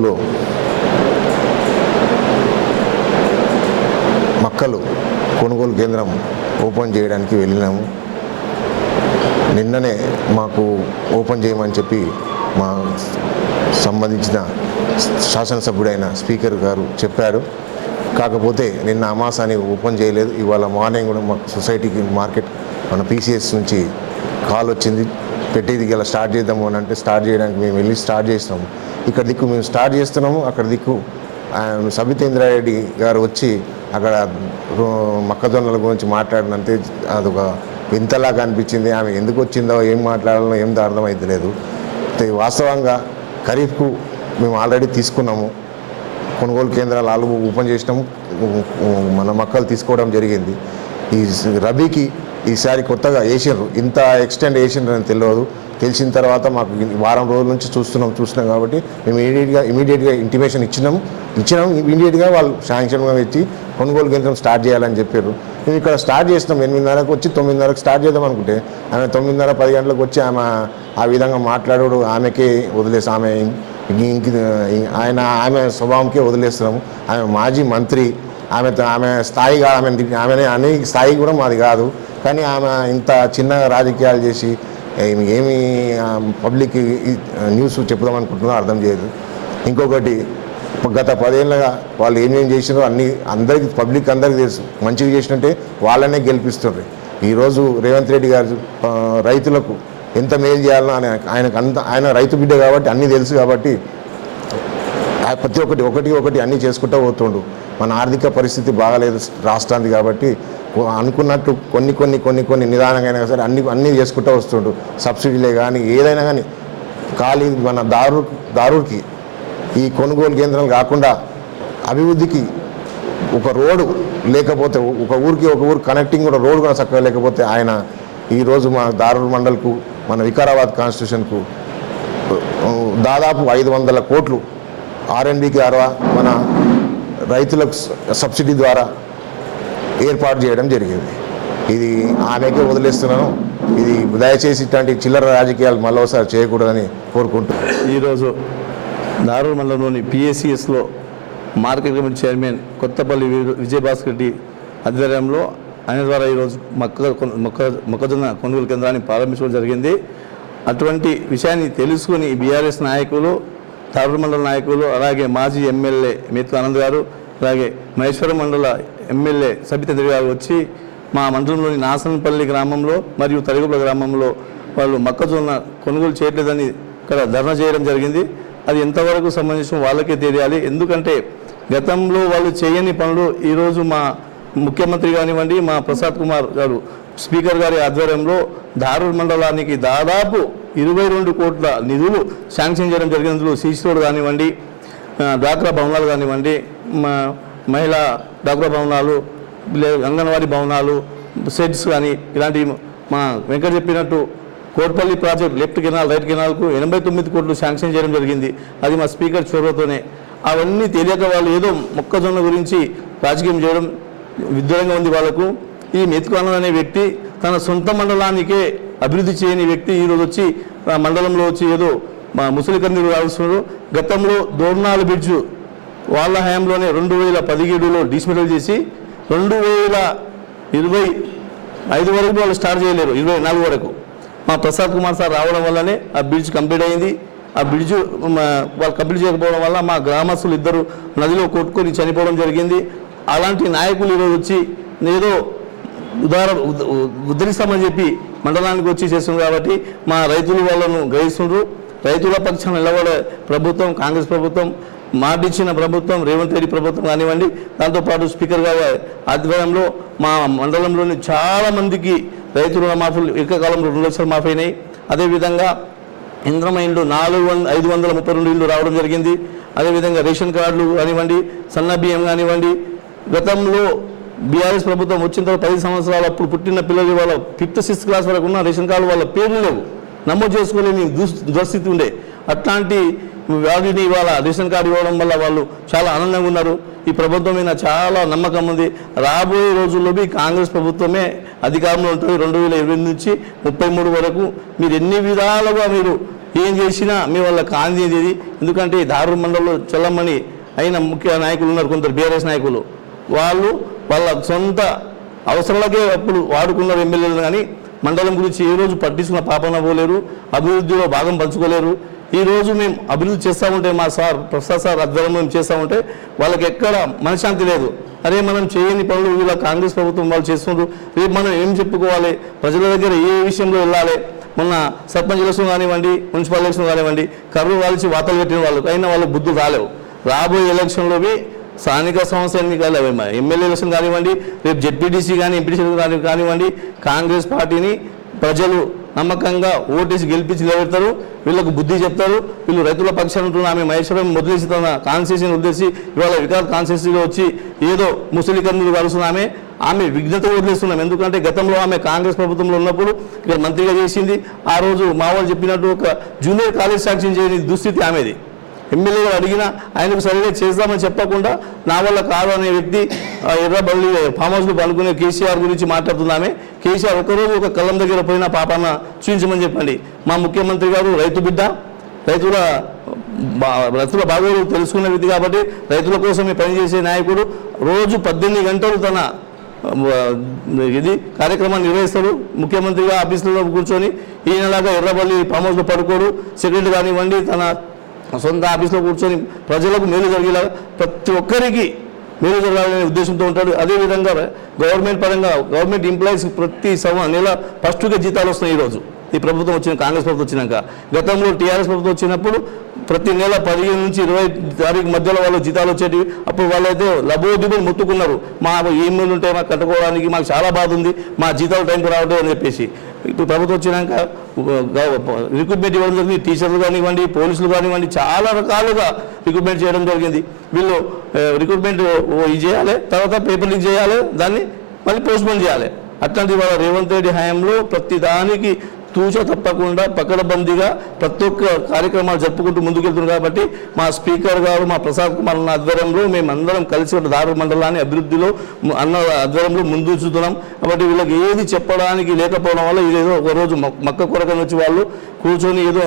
కొనుగోలు మక్కలు కొనుగోలు కేంద్రం ఓపెన్ చేయడానికి వెళ్ళినాము. నిన్ననే మాకు ఓపెన్ చేయమని చెప్పి మా సంబంధించిన శాసనసభ్యుడైన స్పీకర్ గారు చెప్పారు. కాకపోతే నిన్న అమాసాన్ని ఓపెన్ చేయలేదు. ఇవాళ మార్నింగ్ కూడా మా సొసైటీకి మార్కెట్ మన PCS నుంచి కాల్ వచ్చింది, పెట్టేది ఇలా స్టార్ట్ చేద్దాము అని అంటే స్టార్ట్ చేయడానికి మేము వెళ్ళి స్టార్ట్ చేస్తాము. ఇక్కడ దిక్కు మేము స్టార్ట్ చేస్తున్నాము, అక్కడ దిక్కు సబితేంద్రారెడ్డి గారు వచ్చి అక్కడ మొక్కజొన్నల గురించి మాట్లాడినంతే అదొక వింతలాగా అనిపించింది. ఆమె ఎందుకు వచ్చిందో ఏం మాట్లాడాలో ఏం అర్థమవుతలేదు. వాస్తవంగా ఖరీఫ్కు మేము ఆల్రెడీ తీసుకున్నాము, కొనుగోలు కేంద్రాలు ఆల్రెడీ ఓపెన్ చేసినాము, మన మొక్కలు తీసుకోవడం జరిగింది. ఈ రబీకి ఈసారి కొత్తగా వేసినారు, ఇంత ఎక్స్టెండ్ వేసినారు అని తెలియదు. తెలిసిన తర్వాత మాకు వారం రోజుల నుంచి చూస్తున్నాం కాబట్టి మేము ఇమీడియట్గా ఇంటిమేషన్ ఇచ్చినాము. ఇమీడియట్గా వాళ్ళు శాంక్షన్గా ఇచ్చి కొనుగోలు కేంద్రం స్టార్ట్ చేయాలని చెప్పారు. మేము ఇక్కడ స్టార్ట్ చేసినాం 8:30కు వచ్చి 9:30కు స్టార్ట్ చేద్దాం అనుకుంటే ఆమె 9:30, 10 గంటలకు వచ్చి ఆమె ఆ విధంగా మాట్లాడు ఆమెకే వదిలేసి ఆమె స్వభావంకే వదిలేస్తున్నాము. ఆమె మాజీ మంత్రి, ఆమె స్థాయి కాదు, ఆమె అనే స్థాయి కూడా మాది కాదు. కానీ ఆమె ఇంత చిన్న రాజకీయాలు చేసి ఏమి పబ్లిక్ న్యూస్ చెప్దాం అనుకుంటున్నారో అర్థం చేయదు. ఇంకొకటి, గత 10 ఏళ్ళగా వాళ్ళు ఏమేం చేసినారో అందరికీ పబ్లిక్ అందరికీ తెలుసు. మంచిగా చేసినట్టే వాళ్ళనే గెలిపిస్తున్నారు. ఈరోజు రేవంత్ రెడ్డి గారు రైతులకు ఎంత మేలు చేయాలనో ఆయన రైతు బిడ్డ కాబట్టి అన్నీ తెలుసు కాబట్టి ప్రతి ఒకటి అన్నీ చేసుకుంటూ పోతుండు. మన ఆర్థిక పరిస్థితి బాగాలేదు రాష్ట్రానికి కాబట్టి అనుకున్నట్టు కొన్ని నిదానంగా అయినా సరే అన్నీ చేసుకుంటూ వస్తుండు. సబ్సిడీలే కానీ ఏదైనా కానీ ఖాళీ మన దారుకి ఈ కొనుగోలు కేంద్రాలు కాకుండా అభివృద్ధికి ఒక రోడ్డు లేకపోతే ఒక ఊరు కనెక్టింగ్ కూడా రోడ్డు కూడా చక్కగా లేకపోతే ఆయన ఈరోజు మా దారూర్ మండల్కు మన వికారాబాద్ కాన్స్టిట్యూషన్కు దాదాపు 500 కోట్లు R&Dకి ద్వారా మన రైతులకు సబ్సిడీ ద్వారా ఏర్పాటు చేయడం జరిగింది. ఇది ఆమెకే వదిలేస్తున్నాను. ఇది దయచేసి ఇట్లాంటి చిల్లర రాజకీయాలు మరోసారి చేయకూడదని కోరుకుంటున్నాను. ఈరోజు దారూర్ మండలంలోని PACSలో market committee chairman Kothapalli Vijayabhaskar Reddy ఆధ్వర్యంలో ఆయన ద్వారా ఈరోజు మొక్కజొన్న కొనుగోలు కేంద్రాన్ని ప్రారంభించడం జరిగింది. అటువంటి విషయాన్ని తెలుసుకుని BRS నాయకులు, దారూర్ మండల నాయకులు, అలాగే మాజీ ఎమ్మెల్యే మేత్కు ఆనంద్ గారు, అలాగే మహేశ్వరం మండల ఎమ్మెల్యే సబితేంద్ర గారు వచ్చి మా మండలంలోని నాసనపల్లి గ్రామంలో మరియు తరిగుల గ్రామంలో వాళ్ళు మొక్కజొన్న కొనుగోలు చేయట్లేదని ఇక్కడ ధర్నా చేయడం జరిగింది. అది ఎంతవరకు సంబంధించిన వాళ్ళకే తెలియాలి. ఎందుకంటే గతంలో వాళ్ళు చేయని పనులు ఈరోజు మా ముఖ్యమంత్రి కానివ్వండి, మా ప్రసాద్ కుమార్ గారు స్పీకర్ గారి ఆధ్వర్యంలో దారూర్ మండలానికి దాదాపు 22 కోట్ల నిధులు శాంక్షన్ చేయడం జరిగింది. అందులో సీసీ రోడ్ కానివ్వండి, డ్వాక్రా భవనాలు కానివ్వండి, మహిళా డ్వాక్రా భవనాలు, అంగన్వాడీ భవనాలు, షెడ్స్ కానీ ఇలాంటివి మా వెంకట చెప్పినట్టు Kotpalli project left canal, right కెనాల్కు 89 కోట్లు శాంక్షన్ చేయడం జరిగింది. అది మా స్పీకర్ చొరవతోనే. అవన్నీ తెలియక వాళ్ళు ఏదో మొక్కజొన్న గురించి రాజకీయం చేయడం విద్వేషంగా ఉంది వాళ్ళకు. ఈ మేత్కు ఆనంద్ అనే వ్యక్తి తన సొంత మండలానికే అభివృద్ధి చేయని వ్యక్తి ఈరోజు వచ్చి మండలంలో వచ్చి ఏదో మా ముసలికందరు రాస్తున్నారు. గతంలో దోర్నాల బ్రిడ్జు వాళ్ళ హయాంలోనే 2017లో డిస్మెటల్ చేసి 2025 వరకు వాళ్ళు స్టార్ట్ చేయలేరు, 24 వరకు. మా ప్రసాద్ కుమార్ సార్ రావడం వల్లనే ఆ బ్రిడ్జ్ కంప్లీట్ అయింది. ఆ బ్రిడ్జ్ వాళ్ళు కంప్లీట్ చేయకపోవడం వల్ల మా గ్రామస్తులు 2 నదిలో కొట్టుకొని చనిపోవడం జరిగింది. అలాంటి నాయకులు ఈరోజు వచ్చి ఏదో ఉద్ధరిస్తామని చెప్పి మండలానికి వచ్చి చేస్తున్నారు. కాబట్టి మా రైతులు వాళ్ళను గ్రహిస్తున్నారు. రైతుల పక్షాన నిలబడే ప్రభుత్వం కాంగ్రెస్ ప్రభుత్వం, మాటిచ్చిన ప్రభుత్వం రేవంత్ రెడ్డి ప్రభుత్వం కానివ్వండి. దాంతోపాటు స్పీకర్ గారి ఆధ్వర్యంలో మా మండలంలోని చాలామందికి రైతు రుణమాఫీలు ఏకకాలంలో 2 లక్షలు మాఫీ అయినాయి. అదేవిధంగా ఇంద్రమ ఇండ్లు 532 ఇళ్ళు రావడం జరిగింది. అదేవిధంగా రేషన్ కార్డులు కానివ్వండి, సన్న బియ్యం కానివ్వండి. గతంలో BRS ప్రభుత్వం వచ్చిన తర్వాత 10 సంవత్సరాలు అప్పుడు పుట్టిన పిల్లలు వాళ్ళ 5th, 6th క్లాస్ వరకు ఉన్న రేషన్ కార్డు వాళ్ళ పేర్లు లేవు, నమోదు చేసుకోలేని దుస్థితి ఉండే. అట్లాంటి వాటిని ఇవాళ రేషన్ కార్డు ఇవ్వడం వల్ల వాళ్ళు చాలా ఆనందంగా ఉన్నారు. ఈ ప్రభుత్వం మీద చాలా నమ్మకం ఉంది. రాబోయే రోజుల్లో కాంగ్రెస్ ప్రభుత్వమే అధికారంలో ఉంటుంది. 2028 నుంచి 33 వరకు మీరు ఎన్ని విధాలుగా మీరు ఏం చేసినా మీ వాళ్ళ కాందేది. ఎందుకంటే దారు మండలంలో చల్లమని అయిన ముఖ్య నాయకులు ఉన్నారు, కొందరు బీఆర్ఎస్ నాయకులు. వాళ్ళ సొంత అవసరాలకే అప్పుడు వాడుకున్నారు ఎమ్మెల్యేలు, కానీ మండలం గురించి ఏ రోజు పట్టించుకున్న పాపన పోలేరు, అభివృద్ధిలో భాగం పంచుకోలేరు. ఈరోజు మేము అభివృద్ధి చేస్తూ ఉంటే మా ప్రొఫెసర్ సార్ ఆధ్వర్యంలో మేము చేస్తూ ఉంటే వాళ్ళకి ఎక్కడ మనశ్శాంతి లేదు. అరే మనం చేయని పనులు వీళ్ళ కాంగ్రెస్ ప్రభుత్వం వాళ్ళు చేస్తున్నారు, రేపు మనం ఏం చెప్పుకోవాలి, ప్రజల దగ్గర ఏ విషయంలో వెళ్ళాలి. మొన్న సర్పంచ్ ఎలక్షన్ కానివ్వండి, మున్సిపల్ ఎలక్షన్ కానివ్వండి, కర్రు వాల్చి వాతలు పెట్టిన వాళ్ళు అయినా వాళ్ళు బుద్ధులు రాలేవు. రాబోయే ఎలక్షన్లోవి స్థానిక సంస్థ ఎన్నికలు ఎమ్మెల్యే ఎలక్షన్ కానివ్వండి, రేపు జెడ్పీటీసీ కానీ ఎంపీటీసీ కానివ్వండి, కాంగ్రెస్ పార్టీని ప్రజలు నమ్మకంగా ఓటేసి గెలిపించి నిలబెడతారు. వీళ్ళకు బుద్ధి చెప్తారు. వీళ్ళు రైతుల పక్షాన ఉంటున్న ఆమె మహేశ్వరం వదిలేసి తన కాన్స్టిట్యూషన్ వదిలేసి ఇవాళ వికాస్ కాన్స్టిట్యూన్సీలో వచ్చి ఏదో ముసలికర్నూలు కలుస్తున్నామే, ఆమె విఘ్నత వదిలేస్తున్నాం. ఎందుకంటే గతంలో ఆమె కాంగ్రెస్ ప్రభుత్వంలో ఉన్నప్పుడు ఇక్కడ మంత్రిగా చేసింది. ఆ రోజు మా వాళ్ళు చెప్పినట్టు ఒక జూనియర్ కాలేజ్ శాంక్షన్ చేయని దుస్థితి ఆమెది. ఎమ్మెల్యేగా అడిగినా ఆయనకు సరిగ్గా చేద్దామని చెప్పకుండా నా వల్ల కాదు అనే వ్యక్తి ఎర్రబల్లి ఫామ్ హౌస్లో పాల్గొనే కేసీఆర్ గురించి మాట్లాడుతున్నామే. కేసీఆర్ ఒకరోజు ఒక కళ్ళం దగ్గర పోయిన పాపాన చూపించమని చెప్పండి. మా ముఖ్యమంత్రి గారు రైతు బిడ్డ, రైతుల బాగోగులు తెలుసుకున్న వ్యక్తి కాబట్టి రైతుల కోసమే పనిచేసే నాయకుడు. రోజు 18 గంటలు తన ఇది కార్యక్రమాన్ని నిర్వహిస్తారు. ముఖ్యమంత్రిగా ఆఫీసులో కూర్చొని ఈయనలాగా ఎర్రబల్లి ఫామ్ హౌస్లో పడుకోడు. సెక్రటరీ కానివ్వండి తన సొంత ఆఫీస్లో కూర్చొని ప్రజలకు మేలు జరిగేలా ప్రతి ఒక్కరికి మేలు జరగాలనే ఉద్దేశంతో ఉంటాడు. అదేవిధంగా గవర్నమెంట్ పరంగా గవర్నమెంట్ ఎంప్లాయీస్ ప్రతి నెల ఫస్ట్గా జీతాలు వస్తున్నాయి. ఈరోజు ఈ ప్రభుత్వం వచ్చిన కాంగ్రెస్ ప్రభుత్వం వచ్చినాక, గతంలో టీఆర్ఎస్ ప్రభుత్వం వచ్చినప్పుడు ప్రతి నెల 15 నుంచి 20 తారీఖు మధ్యలో వాళ్ళు జీతాలు వచ్చేటివి. అప్పుడు వాళ్ళైతే లబోదిబులు ముట్టుకున్నారు, మా ఏమేమి ఉంటాయి మాకు కట్టుకోవడానికి, మాకు చాలా బాధ ఉంది, మా జీతాలు టైంకి రావడం అని చెప్పేసి. ఇప్పుడు ప్రభుత్వం వచ్చినాక రిక్రూట్మెంట్ ఇవ్వడం జరిగింది. టీచర్లు కానివ్వండి, పోలీసులు కానివ్వండి, చాలా రకాలుగా రిక్రూట్మెంట్ చేయడం జరిగింది. వీళ్ళు రిక్రూట్మెంట్ ఇది చేయాలి, తర్వాత పేపర్ లీక్ చేయాలి, దాన్ని మళ్ళీ పోస్ట్పోన్ చేయాలి. అట్లాంటి వాళ్ళ రేవంత్ రెడ్డి హయాంలో ప్రతి దానికి తూచ తప్పకుండా పకడ్బందీగా ప్రతి ఒక్క కార్యక్రమాలు జరుపుకుంటూ ముందుకెళ్తున్నారు. కాబట్టి మా స్పీకర్ గారు, మా ప్రసాద్ కుమార్ అన్న ఆధ్వర్యంలో మేమందరం కలిసి దారు మండలాన్ని అభివృద్ధిలో అన్న ఆధ్వర్యంలో ముందు చూస్తున్నాం. కాబట్టి వీళ్ళకి ఏది చెప్పడానికి లేకపోవడం వల్ల ఇదేదో ఒకరోజు మక్క కొరకని వచ్చి వాళ్ళు కూర్చొని ఏదో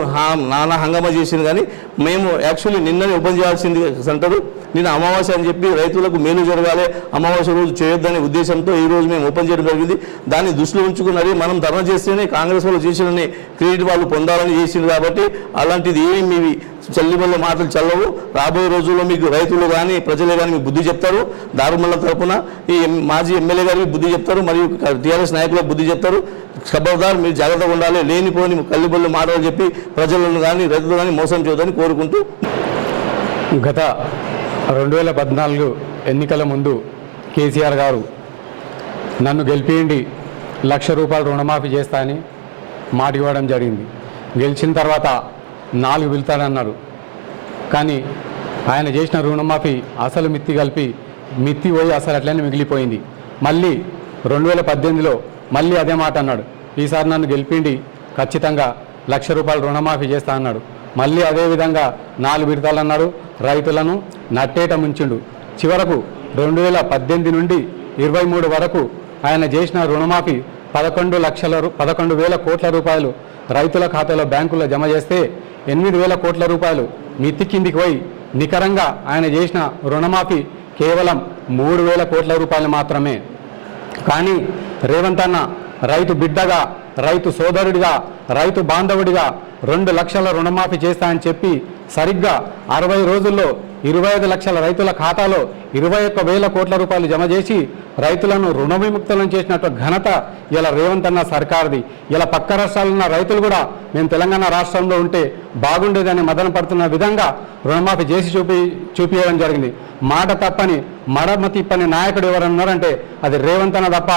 నానా హంగామా చేసింది. కానీ మేము యాక్చువల్లీ నిన్ననే ఓపెన్ చేయాల్సింది సెంటరు. నిన్న అమావాస్య అని చెప్పి రైతులకు మేలు జరగాలి, అమావాస్య రోజు చేయొద్దనే ఉద్దేశంతో ఈ రోజు మేము ఓపెన్ చేయడం జరిగింది. దాన్ని దృష్టిలో ఉంచుకున్నది మనం ధర్నా చేస్తేనే కాంగ్రెస్ వాళ్ళు చేసిన క్రెడిట్ వాళ్ళు పొందాలని చేసింది. కాబట్టి అలాంటిది ఏమి మీవి చల్లిబల్ల మాటలు చల్లవు. రాబోయే రోజుల్లో మీకు రైతులు కానీ ప్రజలే కానీ మీకు బుద్ధి చెప్తారు. దారుమల్ల తరఫున ఈ మాజీ ఎమ్మెల్యే గారికి బుద్ధి చెప్తారు, మరియు టీఆర్ఎస్ నాయకులకు బుద్ధి చెప్తారు. ఖబర్దార్ మీరు జాగ్రత్తగా ఉండాలి, లేనిపోని కల్లిబొల్లి మాటలు చెప్పి ప్రజలను కానీ రైతులు కానీ మోసం చేయొద్దని కోరుకుంటూ, గత 2014 ఎన్నికల ముందు కేసీఆర్ గారు నన్ను గెలిపియండి, ₹1,00,000 రుణమాఫీ చేస్తా అని మాట ఇవ్వడం జరిగింది. గెలిచిన తర్వాత 4 వెళ్తానన్నారు. కానీ ఆయన చేసిన రుణమాఫీ అసలు మిత్తి కలిపి మిత్తి పోయి అసలు అట్లనే మిగిలిపోయింది. మళ్ళీ 2018లో మళ్ళీ అదే మాట అన్నాడు. ఈసారి నన్ను గెలిపిండి, ఖచ్చితంగా ₹1,00,000 రుణమాఫీ చేస్తా అన్నాడు. మళ్ళీ అదేవిధంగా 4 విడతలు అన్నాడు. రైతులను నట్టేట ముంచిండు. చివరకు 2018 నుండి 23 వరకు ఆయన చేసిన రుణమాఫీ 11,00,000 కోట్ల రూపాయలు రైతుల ఖాతాలో బ్యాంకుల్లో జమ చేస్తే 8,000 కోట్ల రూపాయలు మిత్తి కిందికి పోయి నికరంగా ఆయన చేసిన రుణమాఫీ కేవలం 3,000 కోట్ల రూపాయలు మాత్రమే. కానీ రేవంత్ అన్న రైతు బిడ్డగా, రైతు సోదరుడిగా, రైతు బాంధవుడిగా 2 లక్షల రుణమాఫీ చేస్తా అని చెప్పి సరిగ్గా 60 రోజుల్లో 25 లక్షల రైతుల ఖాతాలో 21,000 కోట్ల రూపాయలు జమ చేసి రైతులను రుణ విముక్తులను చేసినట్టు ఘనత ఇలా రేవంత్ అన్న సర్కార్ది. ఇలా పక్క రాష్ట్రాల్లో ఉన్న రైతులు కూడా మేము తెలంగాణ రాష్ట్రంలో ఉంటే బాగుండేదని మదన పడుతున్న విధంగా రుణమాఫీ చేసి చూపించడం జరిగింది. మాట తప్పని మడమ తిప్పని నాయకుడు ఎవరన్నారంటే అది రేవంత్ అన్న తప్ప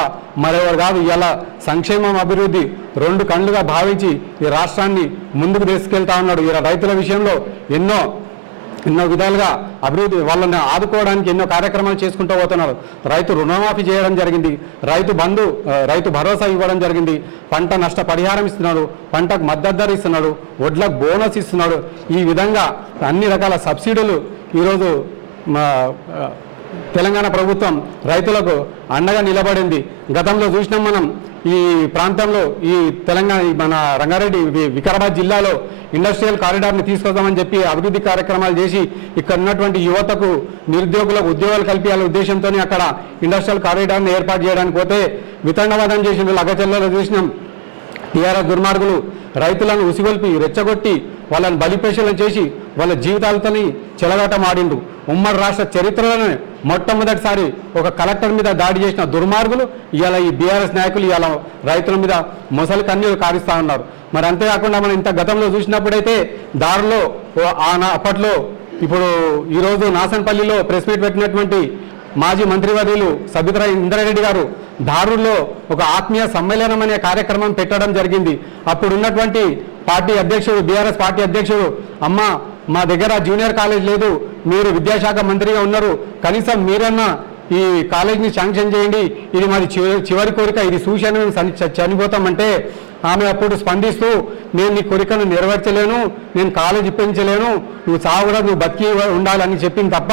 మరెవరు కాదు. ఇలా సంక్షేమం అభివృద్ధి 2 కళ్ళుగా భావించి ఈ రాష్ట్రాన్ని ముందుకు తీసుకెళ్తా ఉన్నాడు. ఇలా రైతుల విషయంలో ఎన్నో విధాలుగా అభివృద్ధి వాళ్ళని ఆదుకోవడానికి ఎన్నో కార్యక్రమాలు చేసుకుంటూ పోతున్నారు. రైతు రుణమాఫీ చేయడం జరిగింది, రైతు బంధు, రైతు భరోసా ఇవ్వడం జరిగింది, పంట నష్ట పరిహారం ఇస్తున్నాడు, పంటకు మద్దతు ధర ఇస్తున్నాడు, వడ్లకు బోనస్ ఇస్తున్నాడు. ఈ విధంగా అన్ని రకాల సబ్సిడీలు ఈరోజు తెలంగాణ ప్రభుత్వం రైతులకు అండగా నిలబడింది. గతంలో చూసినాం మనం ఈ ప్రాంతంలో ఈ తెలంగాణ మన రంగారెడ్డి వికారాబాద్ జిల్లాలో ఇండస్ట్రియల్ కారిడార్ని తీసుకొద్దామని చెప్పి అభివృద్ధి కార్యక్రమాలు చేసి ఇక్కడ ఉన్నటువంటి యువతకు నిరుద్యోగులకు ఉద్యోగాలు కల్పించాలనే ఉద్దేశంతో అక్కడ ఇండస్ట్రియల్ కారిడార్ని ఏర్పాటు చేయడానికి పోతే వితండవాదం చేసిన లగచెల్లలో చూసినాం. టీఆర్ఎస్ దుర్మార్గులు రైతులను ఉసిగొల్పి రెచ్చగొట్టి వాళ్ళని బలిపేషలు చేసి వాళ్ళ జీవితాలతోని చెలగాటమాడిండు. ఉమ్మడి రాష్ట్ర చరిత్రలోనే మొట్టమొదటిసారి ఒక కలెక్టర్ మీద దాడి చేసిన దుర్మార్గులు ఇవాళ ఈ బీఆర్ఎస్ నాయకులు ఇవాళ రైతుల మీద మొసలి కన్నీరు కారుస్తూ ఉన్నారు. మరి అంతేకాకుండా మనం ఇంత గతంలో చూసినప్పుడైతే దారిలో అప్పట్లో ఇప్పుడు ఈరోజు నాసన్పల్లిలో ప్రెస్ మీట్ పెట్టినటువంటి మాజీ మంత్రివర్యులు సబితా ఇంద్రారెడ్డి గారు దారుల్లో ఒక ఆత్మీయ సమ్మేళనం అనే కార్యక్రమం పెట్టడం జరిగింది. అప్పుడున్నటువంటి పార్టీ అధ్యక్షుడు బీఆర్ఎస్ పార్టీ అధ్యక్షుడు అమ్మ మా దగ్గర జూనియర్ కాలేజ్ లేదు, మీరు విద్యాశాఖ మంత్రిగా ఉన్నారు, కనీసం మీరన్నా ఈ కాలేజ్ని శాంక్షన్ చేయండి, ఇది మాది చివరి కోరిక, ఇది సూచన చనిపోతామంటే ఆమె అప్పుడు స్పందిస్తూ నేను నీ కోరికను నెరవేర్చలేను, నేను కాలేజ్ ఇప్పించలేను, నువ్వు చావుగా నువ్వు బతికి ఉండాలని చెప్పింది తప్ప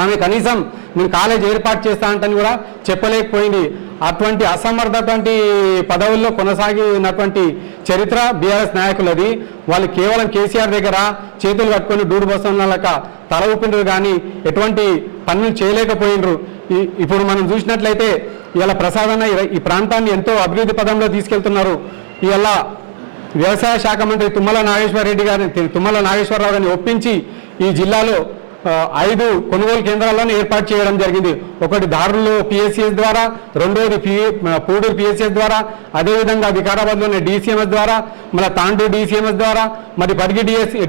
ఆమె కనీసం నేను కాలేజ్ ఏర్పాటు చేస్తా అంటని కూడా చెప్పలేకపోయింది. అటువంటి అసమర్థటువంటి పదవుల్లో కొనసాగినటువంటి చరిత్ర బీఆర్ఎస్ నాయకులది. వాళ్ళు కేవలం కేసీఆర్ దగ్గర చేతులు కట్టుకొని డూడు బసంలక తల ఊపిండ్రు కానీ ఎటువంటి పనులు చేయలేకపోయినరు. ఇప్పుడు మనం చూసినట్లయితే ఇవాళ ప్రసాదన్న ఈ ప్రాంతాన్ని ఎంతో అభివృద్ధి పదంలో తీసుకెళ్తున్నారు. ఇవాళ వ్యవసాయ శాఖ మంత్రి తుమ్మల నాగేశ్వరరావు గారిని ఒప్పించి ఈ జిల్లాలో 5 కొనుగోలు కేంద్రాలను ఏర్పాటు చేయడం జరిగింది. ఒకటి దారుల్లో పిఎస్సిఎస్ ద్వారా, రెండోది పూడూరు పిఎస్సిఎస్ ద్వారా, అదేవిధంగా వికారాబాద్లోని డిసిఎంఎస్ ద్వారా, మన తాండూరు డిసిఎంఎస్ ద్వారా, మరి పరిగి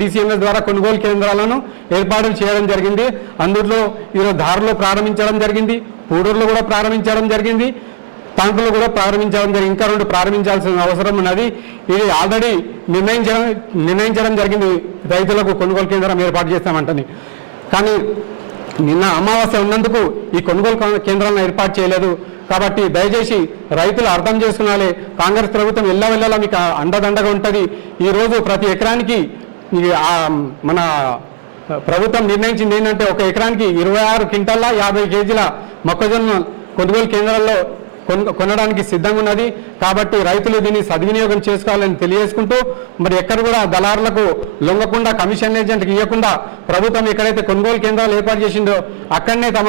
డిసిఎంఎస్ ద్వారా కొనుగోలు కేంద్రాలను ఏర్పాటు చేయడం జరిగింది. అందులో ఈరోజు దారులో ప్రారంభించడం జరిగింది, పూడూరులో కూడా ప్రారంభించడం జరిగింది, తాండూరులో కూడా ప్రారంభించడం జరిగింది. ఇంకా 2 ప్రారంభించాల్సిన అవసరం ఉన్నది. ఇది ఆల్రెడీ నిర్ణయించడం జరిగింది, రైతులకు కొనుగోలు కేంద్రం ఏర్పాటు చేస్తామంటని. కానీ నిన్న అమావాస్య ఉన్నందుకు ఈ కొనుగోలు కేంద్రాలను ఏర్పాటు చేయలేదు. కాబట్టి దయచేసి రైతులు అర్థం చేసుకున్నాలే, కాంగ్రెస్ ప్రభుత్వం ఎల్లవెల్లలా మీకు అండదండగా ఉంటుంది. ఈరోజు ప్రతి ఎకరానికి మన ప్రభుత్వం నిర్ణయించింది ఏంటంటే 1 ఎకరానికి 26 క్వింటాల 50 కేజీల మొక్కజొన్న కొనుగోలు కేంద్రాల్లో కొనడానికి సిద్ధంగా ఉన్నది. కాబట్టి రైతులు దీన్ని సద్వినియోగం చేసుకోవాలని తెలియజేసుకుంటూ, మరి ఎక్కడ కూడా దళారులకు లొంగకుండా, కమిషన్ ఏజెంట్కి ఇవ్వకుండా ప్రభుత్వం ఎక్కడైతే కొనుగోలు కేంద్రాలు ఏర్పాటు చేసిందో అక్కడనే తమ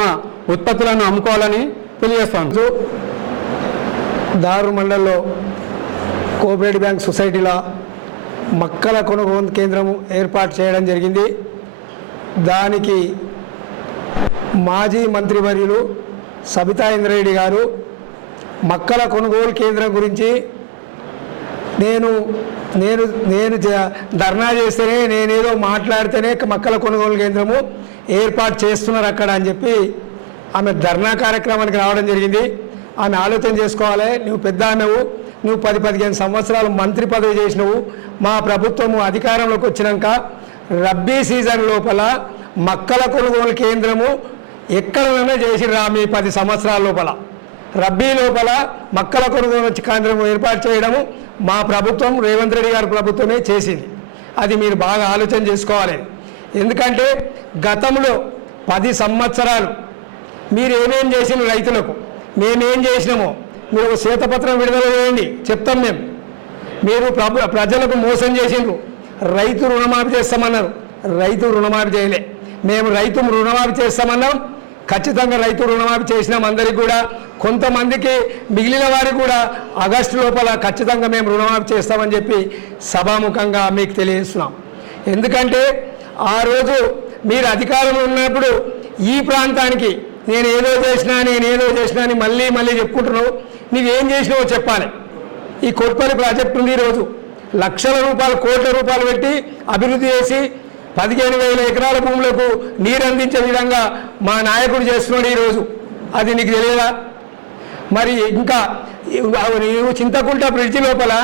ఉత్పత్తులను అమ్ముకోవాలని తెలియజేస్తాను. దారు మండలంలో కోఆపరేటివ్ బ్యాంక్ సొసైటీలో మొక్కల కొనుగోలు కేంద్రం ఏర్పాటు చేయడం జరిగింది. దానికి మాజీ మంత్రివర్యులు సబితా ఇంద్రారెడ్డి గారు మొక్కల కొనుగోలు కేంద్రం గురించి నేను ధర్నా చేస్తేనే, నేనేదో మాట్లాడితేనే మొక్కల కొనుగోలు కేంద్రము ఏర్పాటు చేస్తున్నారు అక్కడ అని చెప్పి ఆమె ధర్నా కార్యక్రమానికి రావడం జరిగింది. ఆమె ఆలోచన చేసుకోవాలి, నువ్వు పెద్ద ఆమెవు, నువ్వు 10-15 సంవత్సరాలు మంత్రి పదవి చేసినవు. మా ప్రభుత్వము అధికారంలోకి వచ్చినాక రబ్బీ సీజన్ లోపల మొక్కల కొనుగోలు కేంద్రము ఎక్కడైనా చేసిర్రా? మీ 10 సంవత్సరాల లోపల రబ్బీ లోపల మొక్కల కొనుగోలు కేంద్రం ఏర్పాటు చేయడము మా ప్రభుత్వం, రేవంత్ రెడ్డి గారి ప్రభుత్వమే చేసింది. అది మీరు బాగా ఆలోచన చేసుకోవాలి. ఎందుకంటే గతంలో 10 సంవత్సరాలు మీరు ఏమేం చేసిన రైతులకు, మేమేం చేసినామో మీరు ఒక శ్వేతపత్రం విడుదల చేయండి, చెప్తాం మేము. మీరు ప్రజలకు మోసం చేసిండ్రు. రైతు రుణమాఫీ చేస్తామన్నారు, రైతు రుణమాఫీ చేయలే. మేము రైతు రుణమాఫీ చేస్తామన్నాం, ఖచ్చితంగా రైతు రుణమాఫీ చేసినాం అందరికీ కూడా. కొంతమందికి మిగిలిన వారికి కూడా ఆగస్టు లోపల ఖచ్చితంగా మేము రుణమాఫీ చేస్తామని చెప్పి సభాముఖంగా మీకు తెలియజేస్తున్నాం. ఎందుకంటే ఆ రోజు మీరు అధికారంలో ఉన్నప్పుడు ఈ ప్రాంతానికి నేనేదో చేసినా అని మళ్ళీ చెప్పుకుంటున్నావు. నువ్వేం చేసినావో చెప్పాలి. ఈ కొట్పల్లి ప్రాజెక్టు ఉంది, ఈరోజు లక్షల రూపాయలు, కోట్ల రూపాయలు పెట్టి అభివృద్ధి చేసి 15,000 ఎకరాల భూములకు నీరు అందించే విధంగా మా నాయకుడు చేస్తున్నాడు ఈరోజు. అది నీకు తెలియదా? మరి ఇంకా నువ్వు చింతకుంట బ్రిడ్జి లోపల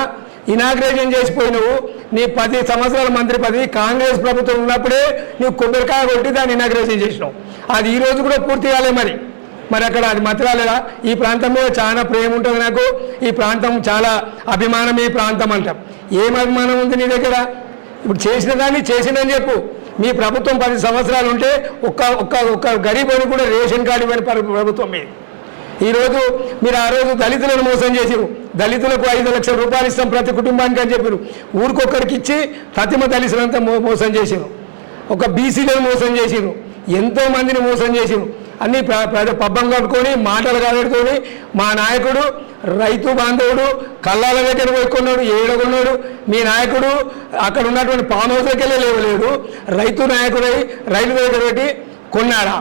ఇనాగ్రేషన్ చేసిపోయినావు. నీ 10 సంవత్సరాల మంత్రి పదవి కాంగ్రెస్ ప్రభుత్వం ఉన్నప్పుడే నువ్వు కొబ్బరికాయ కొట్టి దాన్ని ఇనాగ్రేషన్ చేసినావు. అది ఈరోజు కూడా పూర్తి కాలే. మరి అక్కడ అది మతరాలేదా? ఈ ప్రాంతం మీద చాలా ప్రేమ ఉంటుంది నాకు. ఈ ప్రాంతం చాలా అభిమానం, ఈ ప్రాంతం అంటాం. ఏం అభిమానం ఉంది నీ దగ్గర? ఇప్పుడు చేసిన దాన్ని చేసిందని చెప్పు. మీ ప్రభుత్వం 10 సంవత్సరాలు ఉంటే ఒక్క గరీబ్ అని కూడా రేషన్ కార్డు ఇవ్వని ప్రభుత్వం మీద. ఈరోజు మీరు ఆ రోజు దళితులను మోసం చేసిరు. దళితులకు 5 లక్షల రూపాయలు ఇస్తాం ప్రతి కుటుంబానికి అని చెప్పారు. ఊరికొక్కరికి ఇచ్చి ప్రతిమ దళితులంతా మోసం చేసిరు. ఒక బీసీలను మోసం చేసిరు. ఎంతోమందిని మోసం చేసిరు. అన్ని పబ్బం కట్టుకొని మాటలు కాదడుకొని మా నాయకుడు రైతు బాంధవుడు కళ్ళాల దగ్గర పోయి కొన్నాడు, ఏడగొన్నాడు. మీ నాయకుడు అక్కడ ఉన్నటువంటి ఫామ్ హౌస్కి వెళ్ళి లేవలేడు, రైతు నాయకుడై రైతు దగ్గర పెట్టి కొన్నాడా?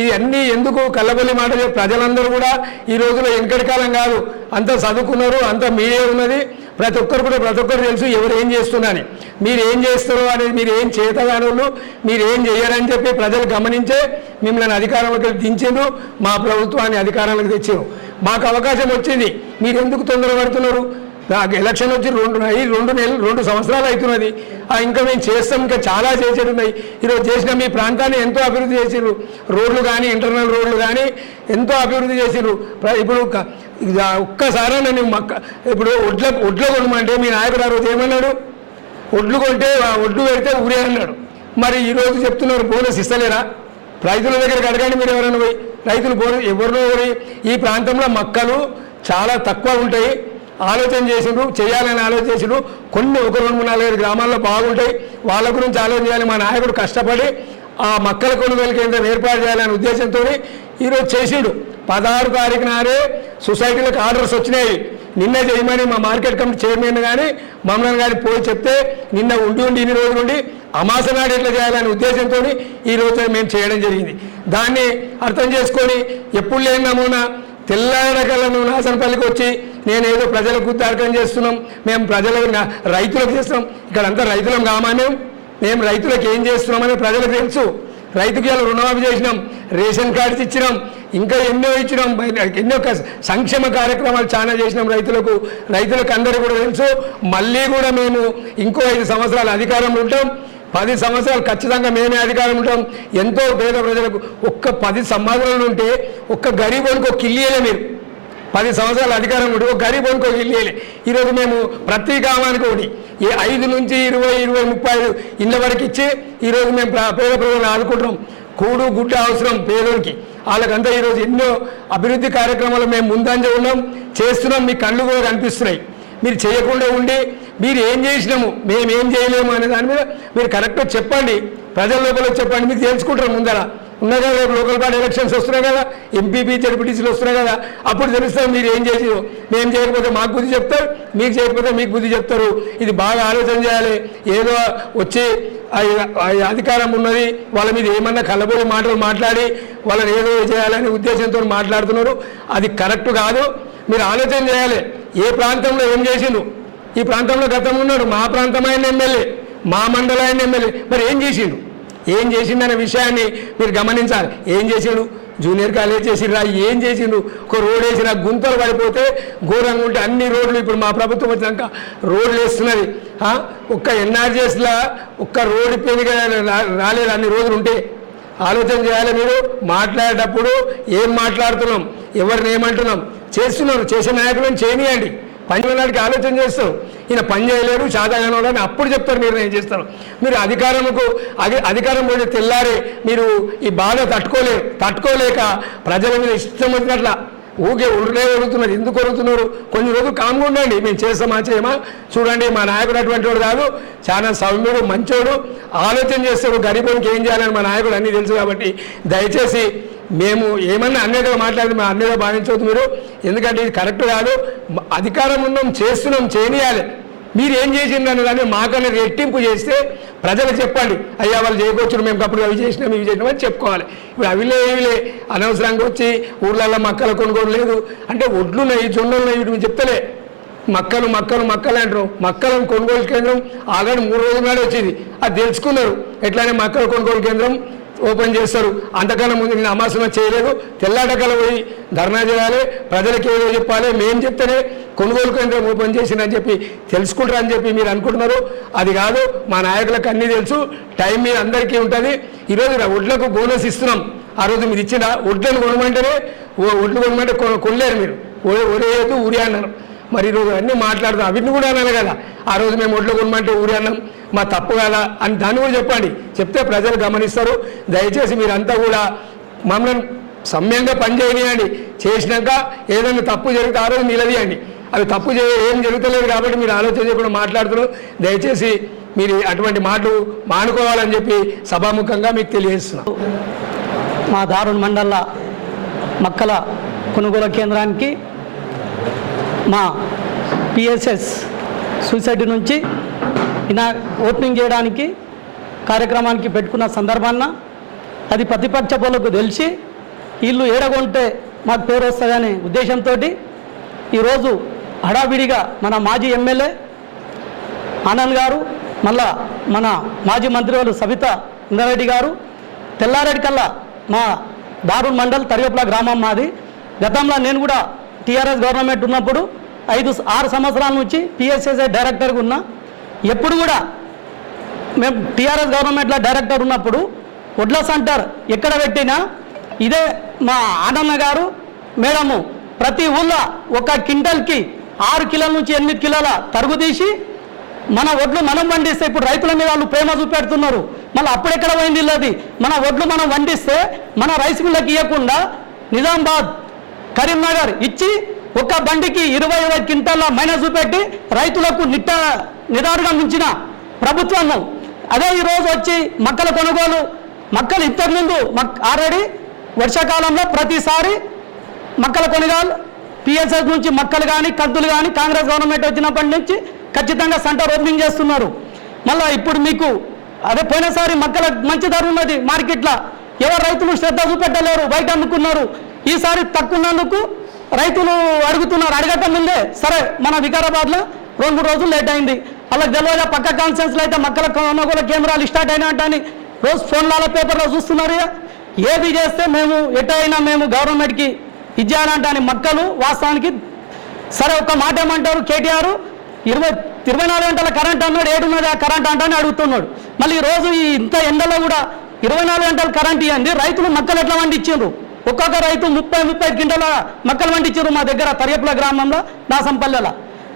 ఇది అన్నీ ఎందుకు కళ్ళబొల్లి మాటలు? ప్రజలందరూ కూడా ఈ రోజులో వెనకటి కాలం కాదు, అంత చదువుకున్నారు, అంత మీడియా ఉన్నది. ప్రతి ఒక్కరు తెలుసు ఎవరు ఏం చేస్తున్నారని. మీరు ఏం చేస్తారో అనేది, మీరు ఏం చేతగానోళ్ళు, మీరు ఏం చేయరని చెప్పి ప్రజలు గమనించే మిమ్మల్ని అధికారంలోకి దించిండ్రు, మా ప్రభుత్వాన్ని అధికారంలోకి తెచ్చారు. మాకు అవకాశం వచ్చింది, మీరు ఎందుకు తొందరపడుతున్నారు? ఎలక్షన్ వచ్చి 2 సంవత్సరాలు అవుతున్నది. ఇంకా మేము చేస్తాం, ఇంకా చాలా చేసేది ఉన్నాయి. ఈరోజు చేసిన మీ ప్రాంతాన్ని ఎంతో అభివృద్ధి చేసిరు. రోడ్లు కానీ ఇంటర్నల్ రోడ్లు కానీ ఎంతో అభివృద్ధి చేసిరు. ఇప్పుడు ఒక్కసారి నన్ను ఇప్పుడు ఒడ్లు కొనమంటే మీ నాయకుడు ఆ రోజు ఏమన్నాడు? ఒడ్లు కొంటే ఒడ్లు పెడితే ఊరే అన్నాడు. మరి ఈరోజు చెప్తున్నారు బోనస్ ఇస్తలేరా? రైతుల దగ్గరికి అడగండి మీరు ఎవరైనా పోయి. రైతులు బోనస్ ఎవరినో ఈ ప్రాంతంలో మొక్కలు చాలా తక్కువ ఉంటాయి. ఆలోచన చేసిండ్రు, చేయాలని ఆలోచన చేసిండ్రు. కొన్ని 1, 2, 3, 4 గ్రామాల్లో బాగుంటాయి, వాళ్ళ గురించి ఆలోచన చేయాలి. మా నాయకుడు కష్టపడి ఆ మొక్కల కొనుగోలు కేంద్రం ఏర్పాటు చేయాలనే ఉద్దేశంతో ఈరోజు చేసిండు. 16 తారీఖు నాడే సొసైటీలకు ఆర్డర్స్ వచ్చినాయి. నిన్న చేయమని మా మార్కెట్ కమిటీ చైర్మన్ కానీ మమ్మల్ని కానీ పోయి చెప్తే నిన్న ఉండి ఇన్ని రోజులు ఉండి అమాస నాడు ఎట్లా చేయాలనే ఉద్దేశంతో ఈ రోజు మేము చేయడం జరిగింది. దాన్ని అర్థం చేసుకొని ఎప్పుడు లేని నమూనా తెల్లారకలను నాసనపల్లికి వచ్చి నేనేదో ప్రజలకు తారకం చేస్తున్నాం, మేము రైతులకు చేస్తున్నాం. ఇక్కడంతా రైతులం కామా, మేము రైతులకు ఏం చేస్తున్నామని ప్రజలకు తెలుసు. రైతుకి ఇలా రుణమాఫీ చేసినాం, రేషన్ కార్డ్స్ ఇచ్చినాం, ఇంకా ఎన్నో ఇచ్చినాం, ఎన్నో సంక్షేమ కార్యక్రమాలు చాలా చేసినాం రైతులకు అందరూ కూడా తెలుసు. మళ్ళీ కూడా మేము ఇంకో 5 సంవత్సరాలు అధికారంలో ఉంటాం. 10 సంవత్సరాలు ఖచ్చితంగా మేమే అధికారం ఉంటాం. ఎంతో పేద ప్రజలకు 10 సంవత్సరాలు ఉంటే ఒక్క గరీబోనికి ఒక ఇల్లు ఇయ్యలే. మీరు 10 సంవత్సరాలు అధికారం ఉంటే ఒక గరీబోనికి ఒక ఇల్లు ఇయ్యలే. ఈరోజు మేము ప్రతి గ్రామానికి ఒకటి 5 నుంచి 20, 35 ఇళ్ళ వరకు ఇచ్చి ఈరోజు మేము పేద ప్రజలను ఆదుకుంటున్నాం. కూడు గుడ్డ అవసరం పేదోనికి, వాళ్ళకంతా ఈరోజు ఎన్నో అభివృద్ధి కార్యక్రమాలు మేము ముందంజ ఉన్నాం, చేస్తున్నాం. మీ కళ్ళు కూడా కనిపిస్తున్నాయి. మీరు చేయకుండా ఉండి మీరు ఏం చేసినాము మేమేం చేయలేము అనే దాని మీద మీరు కరెక్ట్గా చెప్పండి, ప్రజల లోపల చెప్పండి. మీకు తెలుసుకుంటారు ముందర ఉన్నాయి కదా, రేపు లోకల్ బాడీ ఎలక్షన్స్ వస్తున్నాయి కదా, ఎంపీపీ జడ్పీటీసీలు వస్తున్నాయి కదా, అప్పుడు తెలుస్తారు మీరు ఏం చేసారు. మేము చేయకపోతే మాకు బుద్ధి చెప్తారు, మీకు చేయకపోతే మీకు బుద్ధి చెప్తారు. ఇది బాగా ఆలోచన చేయాలి. ఏదో వచ్చి అధికారం ఉన్నది వాళ్ళ మీద ఏమన్నా కళ్ళబోలి మాటలు మాట్లాడి వాళ్ళని ఏదో చేయాలనే ఉద్దేశంతో మాట్లాడుతున్నారు. అది కరెక్ట్ కాదు. మీరు ఆలోచన చేయాలి, ఏ ప్రాంతంలో ఏం చేసిండు. ఈ ప్రాంతంలో గతంలో ఉన్నాడు, మా ప్రాంతమైన ఎమ్మెల్యే, మా మండలాయన ఎమ్మెల్యే, మరి ఏం చేసిండనే విషయాన్ని మీరు గమనించాలి. ఏం చేసిండు? జూనియర్ కాలేజ్ చేసిండ్రా? ఏం చేసిండు? ఒక రోడ్ వేసిన గుంతలు పడిపోతే ఘోరంగా ఉంటే అన్ని రోడ్లు ఇప్పుడు మా ప్రభుత్వం వచ్చినాక రోడ్లు వేస్తున్నది. ఒక్క ఎన్ఆర్జీఎస్లా ఒక్క రోడ్డు పెరిగా రాలేదు, అన్ని రోజులు ఉంటే. ఆలోచన చేయాలి. మీరు మాట్లాడేటప్పుడు ఏం మాట్లాడుతున్నాం, ఎవరిని ఏమంటున్నాం, చేస్తున్నారు. చేసే నాయకులను చేయనియండి. పనిచేయడానికి ఆలోచన చేస్తారు. ఈయన పని చేయలేరు, శాతగానోళ్ళని అప్పుడు చెప్తారు, మీరు ఏం చేస్తారు. మీరు అధికారం పోయి తెల్లారే మీరు ఈ బాధ తట్టుకోలేక ప్రజల మీద ఇష్టం వచ్చినట్ల ఊకే ఉడుతున్నారు. ఎందుకు కొడుతున్నారు? కొన్ని రోజులు కామ్గా ఉండండి. మేము చేస్తామా చేయమా చూడండి. మా నాయకుడు అటువంటి వాడు కాదు, చాలా సౌమ్యుడు, మంచోడు, ఆలోచన చేస్తాడు. గరీబునికి ఏం చేయాలని మా నాయకుడు అన్నీ తెలుసు. కాబట్టి దయచేసి మేము ఏమన్నా అన్యతగా మాట్లాడి మా అన్యతగా భావించవద్దు మీరు. ఎందుకంటే ఇది కరెక్ట్ కాదు. అధికారం ఉన్నాం, చేస్తున్నాం, చేయనియాలి. మీరు ఏం చేసిందని దాన్ని మాకన్నా రెట్టింపు చేస్తే ప్రజలు చెప్పండి, అయ్యా వాళ్ళు చేయకొచ్చారు, మేము అప్పుడు అవి చేసినాం ఇవి చేసినాం అని చెప్పుకోవాలి. ఇప్పుడు అవిలే అనవసరంగా వచ్చి ఊళ్ళల్లో మక్కల కొనుగోలు లేదు అంటే ఒడ్లున్నాయి, జొన్నలున్నాయి, వీటి చెప్తలే మక్కలు అంటారు. మక్కలను కొనుగోలు కేంద్రం ఆల్రెడీ 3 రోజుల నాడు వచ్చింది. అది తెలుసుకున్నారు. ఎట్లానే మక్కల కొనుగోలు కేంద్రం ఓపెన్ చేస్తారు. అంతకన్నా ముందు నేను అమాసన చేయలేదు. తెల్లాటకల పోయి ధర్నా చేయాలి, ప్రజలకు ఏదో చెప్పాలి. మేము చెప్తేనే కొనుగోలు కేంద్రం ఓపెన్ చేసిందని చెప్పి తెలుసుకుంటారని చెప్పి మీరు అనుకుంటున్నారు. అది కాదు. మా నాయకులకు అన్నీ తెలుసు. టైం మీద అందరికీ ఉంటుంది. ఈరోజు ఒడ్లకు బోనస్ ఇస్తున్నాం. ఆ రోజు మీరు ఇచ్చిన ఒడ్లను కొనమంటేనే ఒడ్లు కొనమంటే కొనలేరు. మీరు ఒరేయదు ఊరి అన్నారు. మరి ఈరోజు అన్నీ మాట్లాడుతాం. అవిటిని కూడా అన్నాను కదా, ఆ రోజు మేము ఒడ్లు కొనమంటే ఊరి అన్నాం, మా తప్పు కదా అని దాన్ని కూడా చెప్పండి. చెప్తే ప్రజలు గమనిస్తారు. దయచేసి మీరంతా కూడా మమ్మల్ని సమ్యంగా పనిచేయనియండి. చేసినాక ఏదైనా తప్పు జరిగితే ఆ రోజు నిలదీయండి. అవి తప్పు ఏం జరుగుతలేదు కాబట్టి మీరు ఆలోచన చేయకుండా మాట్లాడుతున్నారు. దయచేసి మీరు అటువంటి మాటలు మానుకోవాలని చెప్పి సభాముఖంగా మీకు తెలియజేస్తున్నాం. మా దారుణ్ మండల మక్కల కొనుగోలు కేంద్రానికి మా పిఎస్ఎస్ సొసైటీ నుంచి ఓపెనింగ్ చేయడానికి కార్యక్రమానికి పెట్టుకున్న సందర్భాన అది ప్రతిపక్ష పౌరులకు తెలిసి వీళ్ళు ఏడగొంటే మాకు పేరు వస్తుందనే ఉద్దేశంతో ఈరోజు హడావిడిగా మన మాజీ ఎమ్మెల్యే ఆనంద్ గారు, మళ్ళా మన మాజీ మంత్రివర్యులు సబితా ఇంద్రారెడ్డి గారు తెల్లారెడ్డి కల్లా మా దారుణ్ మండల్ తరిగప్ల గ్రామం మాది. గతంలో నేను కూడా టీఆర్ఎస్ గవర్నమెంట్ ఉన్నప్పుడు 5-6 సంవత్సరాల నుంచి పిఎస్ఎస్ఐ డైరెక్టర్గా ఉన్నా. ఎప్పుడు కూడా మేము టీఆర్ఎస్ గవర్నమెంట్లో డైరెక్టర్ ఉన్నప్పుడు వడ్ల సెంటర్ ఎక్కడ పెట్టినా ఇదే మా ఆనంద గారు మేడము ప్రతి ఊళ్ళో ఒక క్వింటల్కి 6 కిలోల నుంచి 8 కిలోల తరుగు తీసి మన ఒడ్లు మనం వండిస్తే ఇప్పుడు రైతుల మీద వాళ్ళు ప్రేమ చూపెడుతున్నారు. మళ్ళీ అప్పుడెక్కడ పోయింది అది మన ఒడ్లు మనం వండిస్తే మన రైస్ మిల్లకి ఇవ్వకుండా నిజామాబాద్, కరీంనగర్ ఇచ్చి ఒక బండికి 20 క్వింటాల మైనస్ చూపెట్టి రైతులకు నిదారుగా మించిన ప్రభుత్వము. అదే ఈరోజు వచ్చి మక్కల కొనుగోలు మక్కలు ఇంతకుముందు ఆల్రెడీ వర్షాకాలంలో ప్రతిసారి మక్కల కొనుగోలు పిఎస్ఎస్ నుంచి మక్కలు కానీ కందులు కానీ కాంగ్రెస్ గవర్నమెంట్ వచ్చినప్పటి నుంచి ఖచ్చితంగా సెంటర్ ఓపెనింగ్ చేస్తున్నారు. మళ్ళీ ఇప్పుడు మీకు అదే పోయినసారి మక్కల మంచి ధర ఉన్నది మార్కెట్లో, ఎవరు రైతులు శ్రద్ధ చూపెట్టలేరు, బయట అమ్ముకున్నారు. ఈసారి తక్కువన్నందుకు రైతులు అడుగుతున్నారు. అడగటం ముందే సరే మన వికారాబాద్లో 2-3 రోజులు లేట్ అయింది. వాళ్ళకి తెలియదా పక్క కాన్ఫరెన్స్లో అయితే మక్కల కొనుగోలు కేంద్రాలు స్టార్ట్ అయినట్టని రోజు ఫోన్ల పేపర్లో చూస్తున్నారు. ఏది చేస్తే మేము ఎటైనా మేము గవర్నమెంట్కి ఇచ్చానంటే మక్కలు వాస్తవానికి సరే ఒక్క మాట ఏమంటారు కేటీఆర్ 24 గంటల కరెంట్ అన్నాడు, 7 కరెంట్ అంటానే అడుగుతున్నాడు. మళ్ళీ ఈరోజు ఈ ఇంత ఎండలో కూడా 24 గంటల కరెంట్ ఇవ్వండి. రైతులు మక్కలు ఎట్లా వండించారు? ఒక్కొక్క రైతు 30 గింటల మక్కలు వండించారు మా దగ్గర తరియపుల గ్రామంలో నాసంపల్లెల.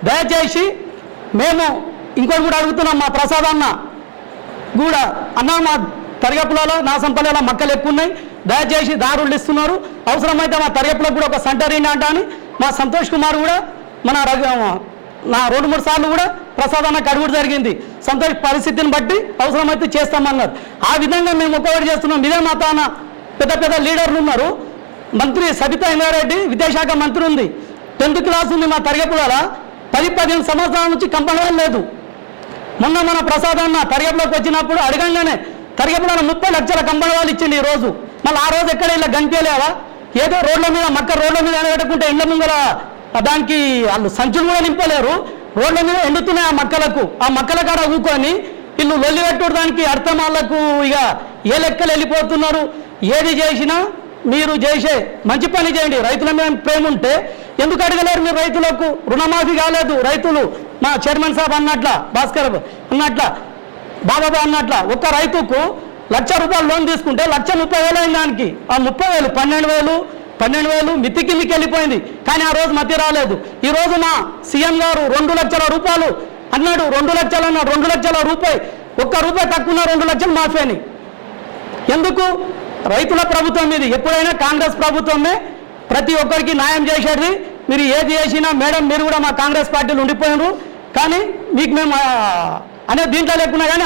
దయచేసి మేము ఇంకోటి కూడా అడుగుతున్నాం, మా ప్రసాద్ అన్న కూడా అన్న మా తరియపులలో నాసంపల్లెల మక్కలు ఎక్కువ ఉన్నాయి, దయచేసి దారులు ఇస్తున్నారు, అవసరమైతే మా తరియపులకు కూడా ఒక సెంటర్ ఏంటంటే అని మా సంతోష్ కుమార్ కూడా నా 2-3 సార్లు కూడా ప్రసాదానికి అడుగుడు జరిగింది. సంతోష్ పరిస్థితిని బట్టి అవసరమైతే చేస్తామన్నారు. ఆ విధంగా మేము ఒకటి చేస్తున్నాం. ఇదే మా తాన పెద్ద లీడర్లు ఉన్నారు. మంత్రి సబితా ఇంద్రారెడ్డి విద్యాశాఖ మంత్రి ఉంది, 10th క్లాస్ ఉంది మా తరగపుల. 10-15 సంవత్సరాల నుంచి కంపెనీ లేదు. మొన్న మన ప్రసాదాన్న తరగపులోకి వచ్చినప్పుడు అడగంగానే తరగపుల 30 లక్షల కంపెనీ వాళ్ళు ఇచ్చింది. ఈరోజు మళ్ళీ ఆ రోజు ఎక్కడ ఇలా గంటేలేవా? ఏదో రోడ్ల మీద మక్క రోడ్ల మీద ఎండబెట్టుకుంటే ఇండ్ల ముందర దానికి వాళ్ళు సంచులు కూడా నింపలేరు, రోడ్ల మీద ఎండుతున్నాయి ఆ మక్కలకు. ఆ మక్కల కాడ ఊకొని వీళ్ళు లొల్లి పెట్టుకోవడానికి అర్థం వాళ్ళకు ఇక ఏ లెక్కలు వెళ్ళిపోతున్నారు. ఏది చేసినా మీరు చేసే మంచి పని చేయండి. రైతుల మీద ప్రేమ ఉంటే ఎందుకు అడగలేరు మీరు? రైతులకు రుణమాఫీ కాలేదు. రైతులు మా చైర్మన్ సాబ్ అన్నట్ల, భాస్కర్ అన్నట్ల, బాబాబా అన్నట్ల ఒక్క రైతుకు ₹1,00,000 లోన్ తీసుకుంటే ₹1,30,000 అయిన దానికి ఆ 30,000 12,000 మితి కిందికి వెళ్ళిపోయింది. కానీ ఆ రోజు మధ్య రాలేదు. ఈరోజు మా సీఎం గారు ₹2,00,000 అన్నాడు. 2 లక్షలు అన్నాడు. ₹2,00,000 ₹1 తక్కువ 2 లక్షలు మాఫీ అని. ఎందుకు? రైతుల ప్రభుత్వం ఇది. ఎప్పుడైనా కాంగ్రెస్ ప్రభుత్వమే ప్రతి ఒక్కరికి న్యాయం చేసేది. మీరు ఏది చేసినా మేడం మీరు కూడా మా కాంగ్రెస్ పార్టీలు ఉండిపోయినారు, కానీ మీకు మేము అనే దీంట్లో లేకున్నా కానీ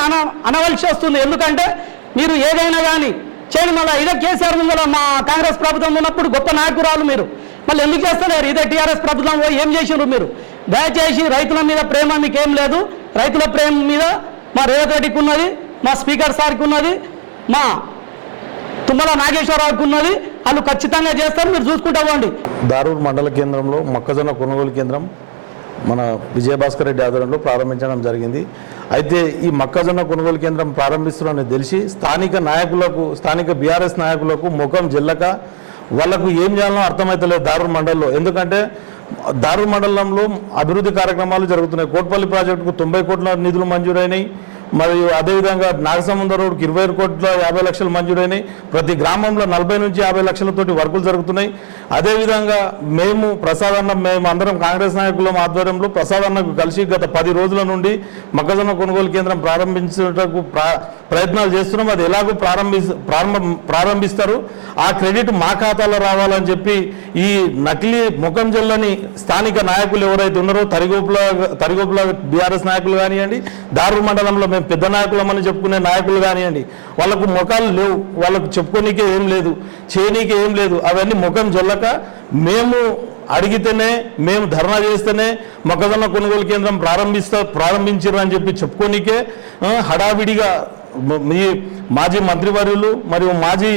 అనవలసి వస్తుంది. ఎందుకంటే మీరు ఏదైనా కానీ చేయండి. మళ్ళీ ఇదే కేసీఆర్ ముందు మా కాంగ్రెస్ ప్రభుత్వం ఉన్నప్పుడు గొప్ప నాయకురాలు మీరు, మళ్ళీ ఎందుకు చేస్తలేరు? ఇదే టీఆర్ఎస్ ప్రభుత్వం ఏం చేసినారు మీరు? దయచేసి రైతుల మీద ప్రేమ మీకేం లేదు. రైతుల ప్రేమ మీద మా రేవంత్ రెడ్డికి ఉన్నది, మా స్పీకర్ సార్కి ఉన్నది, మా తుమ్మల నాగేశ్వరరావుకి ఉన్నది. వాళ్ళు ఖచ్చితంగా చేస్తారు, మీరు చూసుకుంటా పోండి. దారూర్ మండల కేంద్రంలో మొక్కజొన్న కొనుగోలు కేంద్రం మన విజయభాస్కర్ రెడ్డి ఆధ్వర్యంలో ప్రారంభించడం జరిగింది. అయితే ఈ మొక్కజొన్న కొనుగోలు కేంద్రం ప్రారంభిస్తున్నారని తెలిసి స్థానిక బీఆర్ఎస్ నాయకులకు ముఖం జిల్లక వాళ్ళకు ఏం చేయాలో అర్థమవుతలేదు దారూర్ మండలంలో. ఎందుకంటే దారూర్ మండలంలో అభివృద్ధి కార్యక్రమాలు జరుగుతున్నాయి. కోట్పల్లి ప్రాజెక్టుకు 90 కోట్ల నిధులు మంజూరైనాయి. మరియు అదేవిధంగా నాగసముద్ర రోడ్డుకి 20,50 లక్షలు మంజూరైనాయి. ప్రతి గ్రామంలో 40 నుంచి 50 లక్షలతోటి వర్కులు జరుగుతున్నాయి. అదేవిధంగా మేము అందరం కాంగ్రెస్ నాయకుల ఆధ్వర్యంలో ప్రసాద్ అన్నకు కలిసి గత 10 రోజుల నుండి మొక్కజొన్న కొనుగోలు కేంద్రం ప్రారంభించడానికి ప్రయత్నాలు చేస్తున్నాం. అది ఎలాగో ప్రారంభిస్తారు, ఆ క్రెడిట్ మా ఖాతాలో రావాలని చెప్పి ఈ నకిలీ ముఖం జల్లని స్థానిక నాయకులు ఎవరైతే ఉన్నారో తరిగోపుల బీఆర్ఎస్ నాయకులు కానివ్వండి, దారూర్ మండలంలో మేము పెద్ద నాయకులమని చెప్పుకునే నాయకులు కానివ్వండి, వాళ్ళకు ముఖాలు లేవు, వాళ్ళకు చెప్పుకోనీకే ఏం లేదు, చేయనీకే ఏం లేదు. అవన్నీ ముఖం జల్లక మేము అడిగితేనే, మేము ధర్నా చేస్తేనే మొక్కజొన్న కొనుగోలు కేంద్రం ప్రారంభించారు అని చెప్పి చెప్పుకోనీకే హడావిడిగా మీ మాజీ మంత్రివర్యులు మరియు మాజీ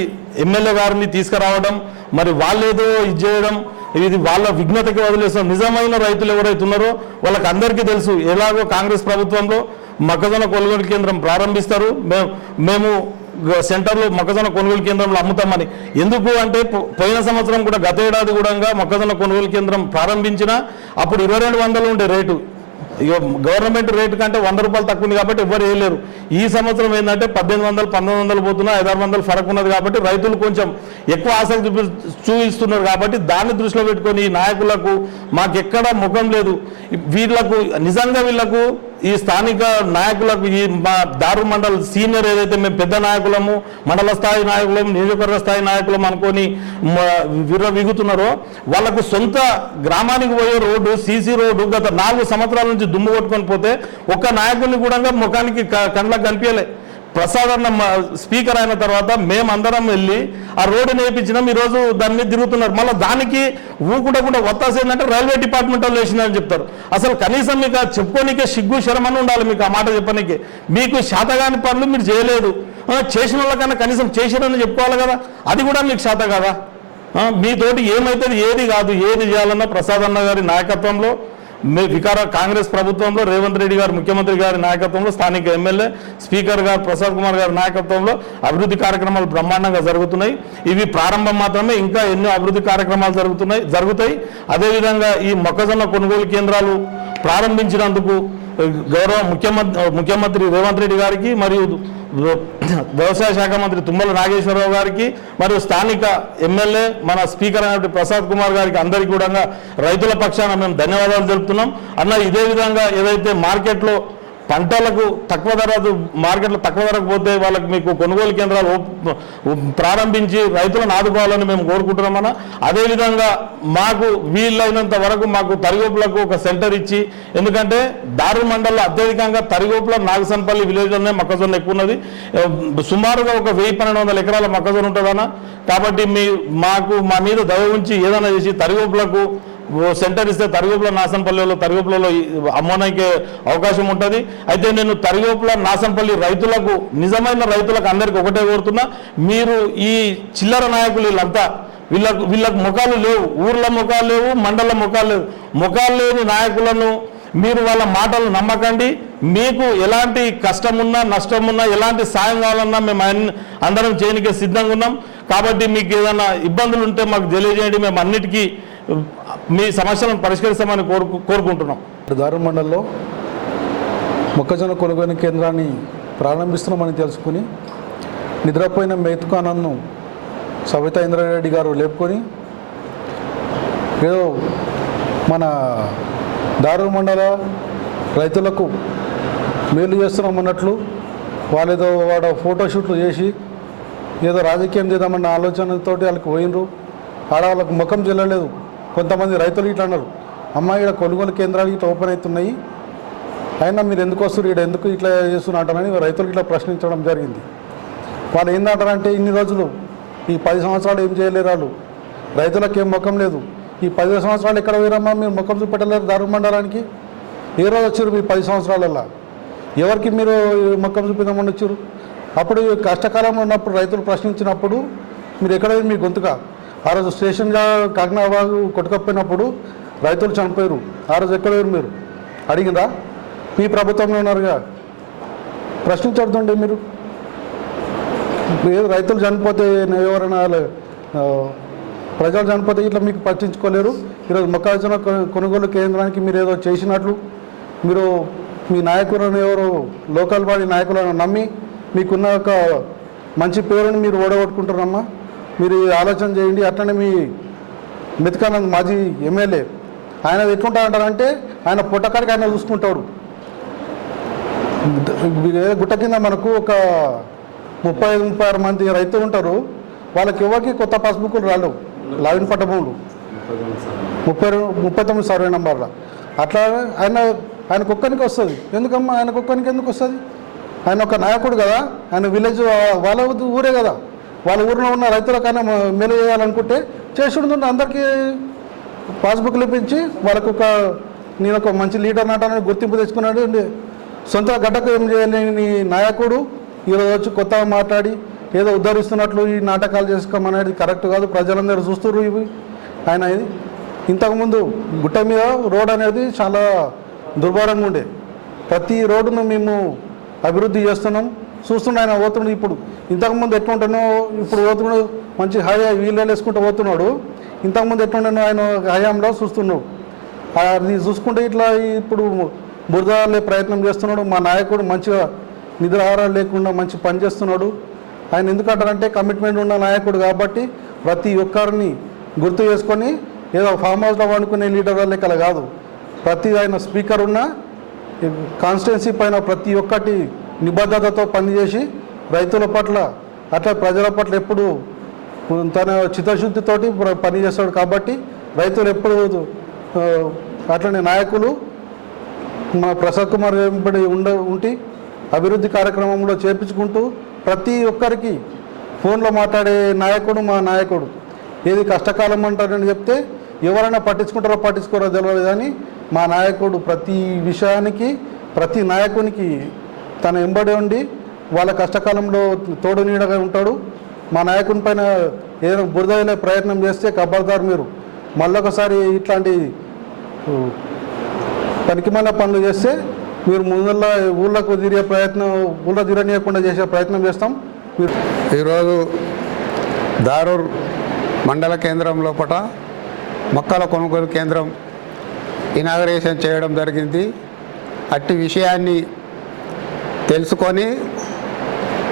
ఎమ్మెల్యే గారిని తీసుకురావడం, మరి వాళ్ళేదో ఇది చేయడం, ఇది వాళ్ళ విఘ్నతకి వదిలేస్తాం. నిజమైన రైతులు ఎవరైతే ఉన్నారో వాళ్ళకి అందరికీ తెలుసు, ఎలాగో కాంగ్రెస్ ప్రభుత్వంలో మొక్కజొన్న కొనుగోలు కేంద్రం ప్రారంభిస్తారు, మేము సెంటర్లో మొక్కజొన్న కొనుగోలు కేంద్రంలో అమ్ముతామని. ఎందుకు అంటే పోయిన సంవత్సరం కూడా గత ఏడాది కూడా మొక్కజొన్న కొనుగోలు కేంద్రం ప్రారంభించిన అప్పుడు 2200 ఉండే రేటు, ఇక గవర్నమెంట్ రేటు కంటే 100 రూపాయలు తక్కువ ఉంది కాబట్టి ఎవరు వేయలేరు. ఈ సంవత్సరం ఏంటంటే 1800, 1900 పోతున్నా, 500-600 ఫరక్ ఉన్నది కాబట్టి రైతులు కొంచెం ఎక్కువ ఆసక్తి చూపిస్తున్నారు. కాబట్టి దాన్ని దృష్టిలో పెట్టుకొని ఈ నాయకులకు మాకెక్కడ ముఖం లేదు. వీళ్ళకు ఈ స్థానిక నాయకులకు, ఈ మా దారూర్ మండల్ సీనియర్ ఏదైతే మేము పెద్ద నాయకులము, మండల స్థాయి నాయకులము, నియోజకవర్గ స్థాయి నాయకులం అనుకొని విగుతున్నారో, వాళ్ళకు సొంత గ్రామానికి పోయే రోడ్డు, సీసీ రోడ్డు గత 4 సంవత్సరాల నుంచి దుమ్ము కొట్టుకొని పోతే ఒక్క నాయకుడిని కూడా ముఖానికి కండ్లకు కనిపించలే. ప్రసాద్ అన్న స్పీకర్ అయిన తర్వాత మేమందరం వెళ్ళి ఆ రోడ్డు నేర్పించినాం. ఈరోజు దాని మీద తిరుగుతున్నారు. మళ్ళీ దానికి ఊకుండా ఒత్తాస ఏంటంటే రైల్వే డిపార్ట్మెంట్ వాళ్ళు వేసినారని చెప్తారు. అసలు కనీసం మీకు చెప్పుకోనికే సిగ్గు శరమని ఉండాలి. మీకు ఆ మాట చెప్పనీకే మీకు శాతగాని పనులు మీరు చేయలేదు. చేసిన వాళ్ళకన్నా కనీసం చేసిరని చెప్పుకోవాలి కదా, అది కూడా మీకు శాత కదా. మీతోటి ఏమైతుంది ఏది కాదు. ఏది చేయాలన్నా ప్రసాద్ అన్న గారి నాయకత్వంలో, కాంగ్రెస్ ప్రభుత్వంలో రేవంత్ రెడ్డి గారు ముఖ్యమంత్రి గారి నాయకత్వంలో, స్థానిక ఎమ్మెల్యే స్పీకర్ గారు ప్రసాద్ కుమార్ గారి నాయకత్వంలో అభివృద్ధి కార్యక్రమాలు బ్రహ్మాండంగా జరుగుతున్నాయి. ఇవి ప్రారంభం మాత్రమే, ఇంకా ఎన్నో అభివృద్ధి కార్యక్రమాలు జరుగుతాయి. అదేవిధంగా ఈ మొక్కజొన్న కొనుగోలు కేంద్రాలు ప్రారంభించినందుకు గౌరవ ముఖ్యమంత్రి రేవంత్ రెడ్డి గారికి మరియు వ్యవసాయ శాఖ మంత్రి తుమ్మల నాగేశ్వరరావు గారికి మరియు స్థానిక ఎమ్మెల్యే మన స్పీకర్ అయినటువంటి ప్రసాద్ కుమార్ గారికి అందరికీ కూడా రైతుల పక్షాన మేము ధన్యవాదాలు తెలుపుతున్నాం. అన్న ఇదే విధంగా ఏదైతే మార్కెట్లో పంటలకు మార్కెట్లో తక్కువ ధరకు పోతే వాళ్ళకి మీకు కొనుగోలు కేంద్రాలు ప్రారంభించి రైతులను ఆదుకోవాలని మేము కోరుకుంటున్నామన్నా. అదేవిధంగా మాకు వీలైనంత వరకు మాకు తరిగోపులకు ఒక సెంటర్ ఇచ్చి, ఎందుకంటే దారూర్ మండలంలో అత్యధికంగా తరిగోపుల నాగసన్పల్లి విలేజ్లోనే మొక్కజొన్న ఎక్కువ ఉన్నది. సుమారుగా ఒక 1000-1200 ఎకరాల మొక్కజొన్న ఉంటుందన్న. కాబట్టి మా మీద దయ ఉంచి ఏదైనా చేసి తరిగోపులకు సెంటర్ ఇస్తే తరిగోపుల తరిగోపులలో అమ్మడానికి అవకాశం ఉంటుంది. అయితే నేను తరిగోపుల నాసంపల్లి రైతులకు, నిజమైన రైతులకు అందరికీ ఒకటే కోరుతున్నా, మీరు ఈ చిల్లర నాయకులు వీళ్ళకు ముఖాలు లేవు, ఊర్ల ముఖాలు లేవు, మండల ముఖాలు లేవు. ముఖాలు లేని నాయకులను మీరు వాళ్ళ మాటలు నమ్మకండి. మీకు ఎలాంటి కష్టమున్నా నష్టమున్నా ఎలాంటి సాయం కావాలన్నా మేము అందరం చేయనికే సిద్ధంగా ఉన్నాం. కాబట్టి మీకు ఏదైనా ఇబ్బందులు ఉంటే మాకు తెలియజేయండి, మేము అన్నిటికీ మీ సమస్యలను పరిష్కరిస్తామని కోరుకుంటున్నాం. దారూర్ మండలంలో మొక్కజొన్న కొనుగోలు కేంద్రాన్ని ప్రారంభిస్తున్నామని తెలుసుకుని నిద్రపోయిన మేతుకానన్ను సవితా ఇంద్రారెడ్డి గారు లేపుకొని ఏదో మన దారూర్ మండల రైతులకు మేలు చేస్తున్నామన్నట్లు వాళ్ళేదో ఫోటోషూట్లు చేసి ఏదో రాజకీయం చేద్దామన్న ఆలోచనతోటి వాళ్ళకి పోయినరు. వాళ్ళకు ముఖం చెల్లలేదు. కొంతమంది రైతులు ఇట్లా అన్నారు, అమ్మాయి ఇక్కడ కొనుగోలు కేంద్రాలు ఇట్లా ఓపెన్ అవుతున్నాయి, అయినా మీరు ఎందుకు వస్తారు, ఇక్కడ ఎందుకు ఇట్లా చేస్తున్నట్టని రైతులు ఇట్లా ప్రశ్నించడం జరిగింది. వాళ్ళు ఏంటంటారంటే ఇన్ని రోజులు ఈ 10 సంవత్సరాలు ఏం చేయలేరు, వాళ్ళు రైతులకు ఏం ముఖం లేదు. ఈ 10 సంవత్సరాలు ఎక్కడ పోయిరమ్మా, మీరు ముఖం చూపెట్టలేరు దారూర్ మండలానికి. ఏ రోజు వచ్చారు మీ 10 సంవత్సరాలల్లో? ఎవరికి మీరు ముఖం చూపిద్దామని వచ్చారు? అప్పుడు కష్టకాలంలో ఉన్నప్పుడు రైతులు ప్రశ్నించినప్పుడు మీరు ఎక్కడ మీ గొంతుగా ఆ రోజు స్టేషన్గా కాకినాబాగు కొట్టుకపోయినప్పుడు రైతులు చనిపోయారు. ఆ రోజు ఎక్కడ మీరు అడిగిందా? మీ ప్రభుత్వంలో ఉన్నారుగా, ప్రశ్నించడుతుండే మీరు. ఏదో రైతులు చనిపోతే ఎవరైనా ప్రజలు చనిపోతే ఇట్లా మీకు పట్టించుకోలేరు. ఈరోజు మొక్కజొన్న కొనుగోలు కేంద్రానికి మీరు ఏదో చేసినట్లు మీరు మీ నాయకులను ఎవరు లోకల్ బాడీ నాయకులను నమ్మి మీకున్న ఒక మంచి పేరుని మీరు ఓడగొట్టుకుంటారమ్మా. మీరు ఆలోచన చేయండి. అట్లనే మీ మెతకానంద్ మాజీ ఎమ్మెల్యే ఆయన ఎట్లుంటాడంటారంటే ఆయన పొట్టకాడికి ఆయన చూసుకుంటాడు. గుట్ట కింద మనకు ఒక 35-36 మంది రైతులు ఉంటారు. వాళ్ళకి ఎవరికి కొత్త పాస్బుక్లు రాలేవు. లావిన్ పట్ట భూములు 39 సర్వే నెంబర్ల అట్లా ఆయనకు ఒక్కరికి వస్తుంది. ఎందుకమ్మా ఆయనకు ఒక్కరికి ఎందుకు వస్తుంది? ఆయన ఒక నాయకుడు కదా, ఆయన విలేజ్ వాళ్ళ ఊరే కదా, వాళ్ళ ఊరిలో ఉన్న రైతులకైనా మేలు చేయాలనుకుంటే చేసుడు అందరికీ పాస్బుక్లు ఇప్పించి వాళ్ళకు నేను ఒక మంచి లీడర్ నాటని గుర్తింపు తెచ్చుకున్నాడు. సొంత గడ్డకు ఏం చేయలేని నాయకుడు ఈరోజు వచ్చి కొత్తగా మాట్లాడి ఏదో ఉద్ధరిస్తున్నట్లు ఈ నాటకాలు చేసుకోమనేది కరెక్ట్ కాదు. ప్రజలందరూ చూస్తున్నారు ఇవి. ఆయన ఇది ఇంతకుముందు గుట్ట మీద రోడ్ అనేది చాలా దుర్భరంగా ఉండే. ప్రతి రోడ్డును మేము అభివృద్ధి చేస్తున్నాం. చూస్తున్నాడు ఆయన పోతున్నాడు. ఇప్పుడు ఇంతకుముందు ఎట్లుంటానో ఇప్పుడు పోతున్నాడు. మంచి హాయిగా వీళ్ళు వేసుకుంటూ పోతున్నాడు. ఇంతకుముందు ఎట్లుంటానో ఆయన హయాంలో చూస్తున్నాడు. అది చూసుకుంటే ఇట్లా ఇప్పుడు బురదలే ప్రయత్నం చేస్తున్నాడు. మా నాయకుడు మంచిగా నిద్రాహారాలు లేకుండా మంచి పని చేస్తున్నాడు. ఆయన ఎందుకంటారంటే కమిట్మెంట్ ఉన్న నాయకుడు కాబట్టి ప్రతి ఒక్కరిని గుర్తు చేసుకొని ఏదో ఫామ్ హౌస్లో వండుకునే లీడర్ లెక్కల కాదు. ప్రతి ఆయన స్పీకర్ ఉన్న కాన్స్టిట్యున్సీ పైన ప్రతి ఒక్కటి నిబద్ధతతో పనిచేసి రైతుల పట్ల అట్లా ప్రజల పట్ల ఎప్పుడు తన చిత్తశుద్ధితోటి పనిచేస్తాడు. కాబట్టి రైతులు ఎప్పుడు అట్లనే నాయకులు మా ప్రసాద్ కుమార్ వెంబడి ఉండి అభివృద్ధి కార్యక్రమంలో చేర్పించుకుంటూ ప్రతి ఒక్కరికి ఫోన్లో మాట్లాడే నాయకుడు మా నాయకుడు. ఏది కష్టకాలం అంటారని చెప్తే ఎవరైనా పట్టించుకుంటారో పట్టించుకోరో తెలియదు కానీ మా నాయకుడు ప్రతి విషయానికి ప్రతి నాయకునికి తన వెంబడి ఉండి వాళ్ళ కష్టకాలంలో తోడు నీడగా ఉంటాడు. మా నాయకుని పైన ఏదైనా బురదలే ప్రయత్నం చేస్తే ఖబర్దార్ మీరు మళ్ళొకసారి ఇట్లాంటి పనికిమాల పనులు చేస్తే మీరు ముందర ఊళ్ళకు తిరిగే ప్రయత్నం ఊళ్ళో తిరగనీయకుండా చేసే ప్రయత్నం చేస్తాం. ఈరోజు దారూర్ మండల కేంద్రం లోపల మొక్కల కొనుగోలు కేంద్రం ఇనాగరేషన్ చేయడం జరిగింది. అట్టి విషయాన్ని తెలుసుకొని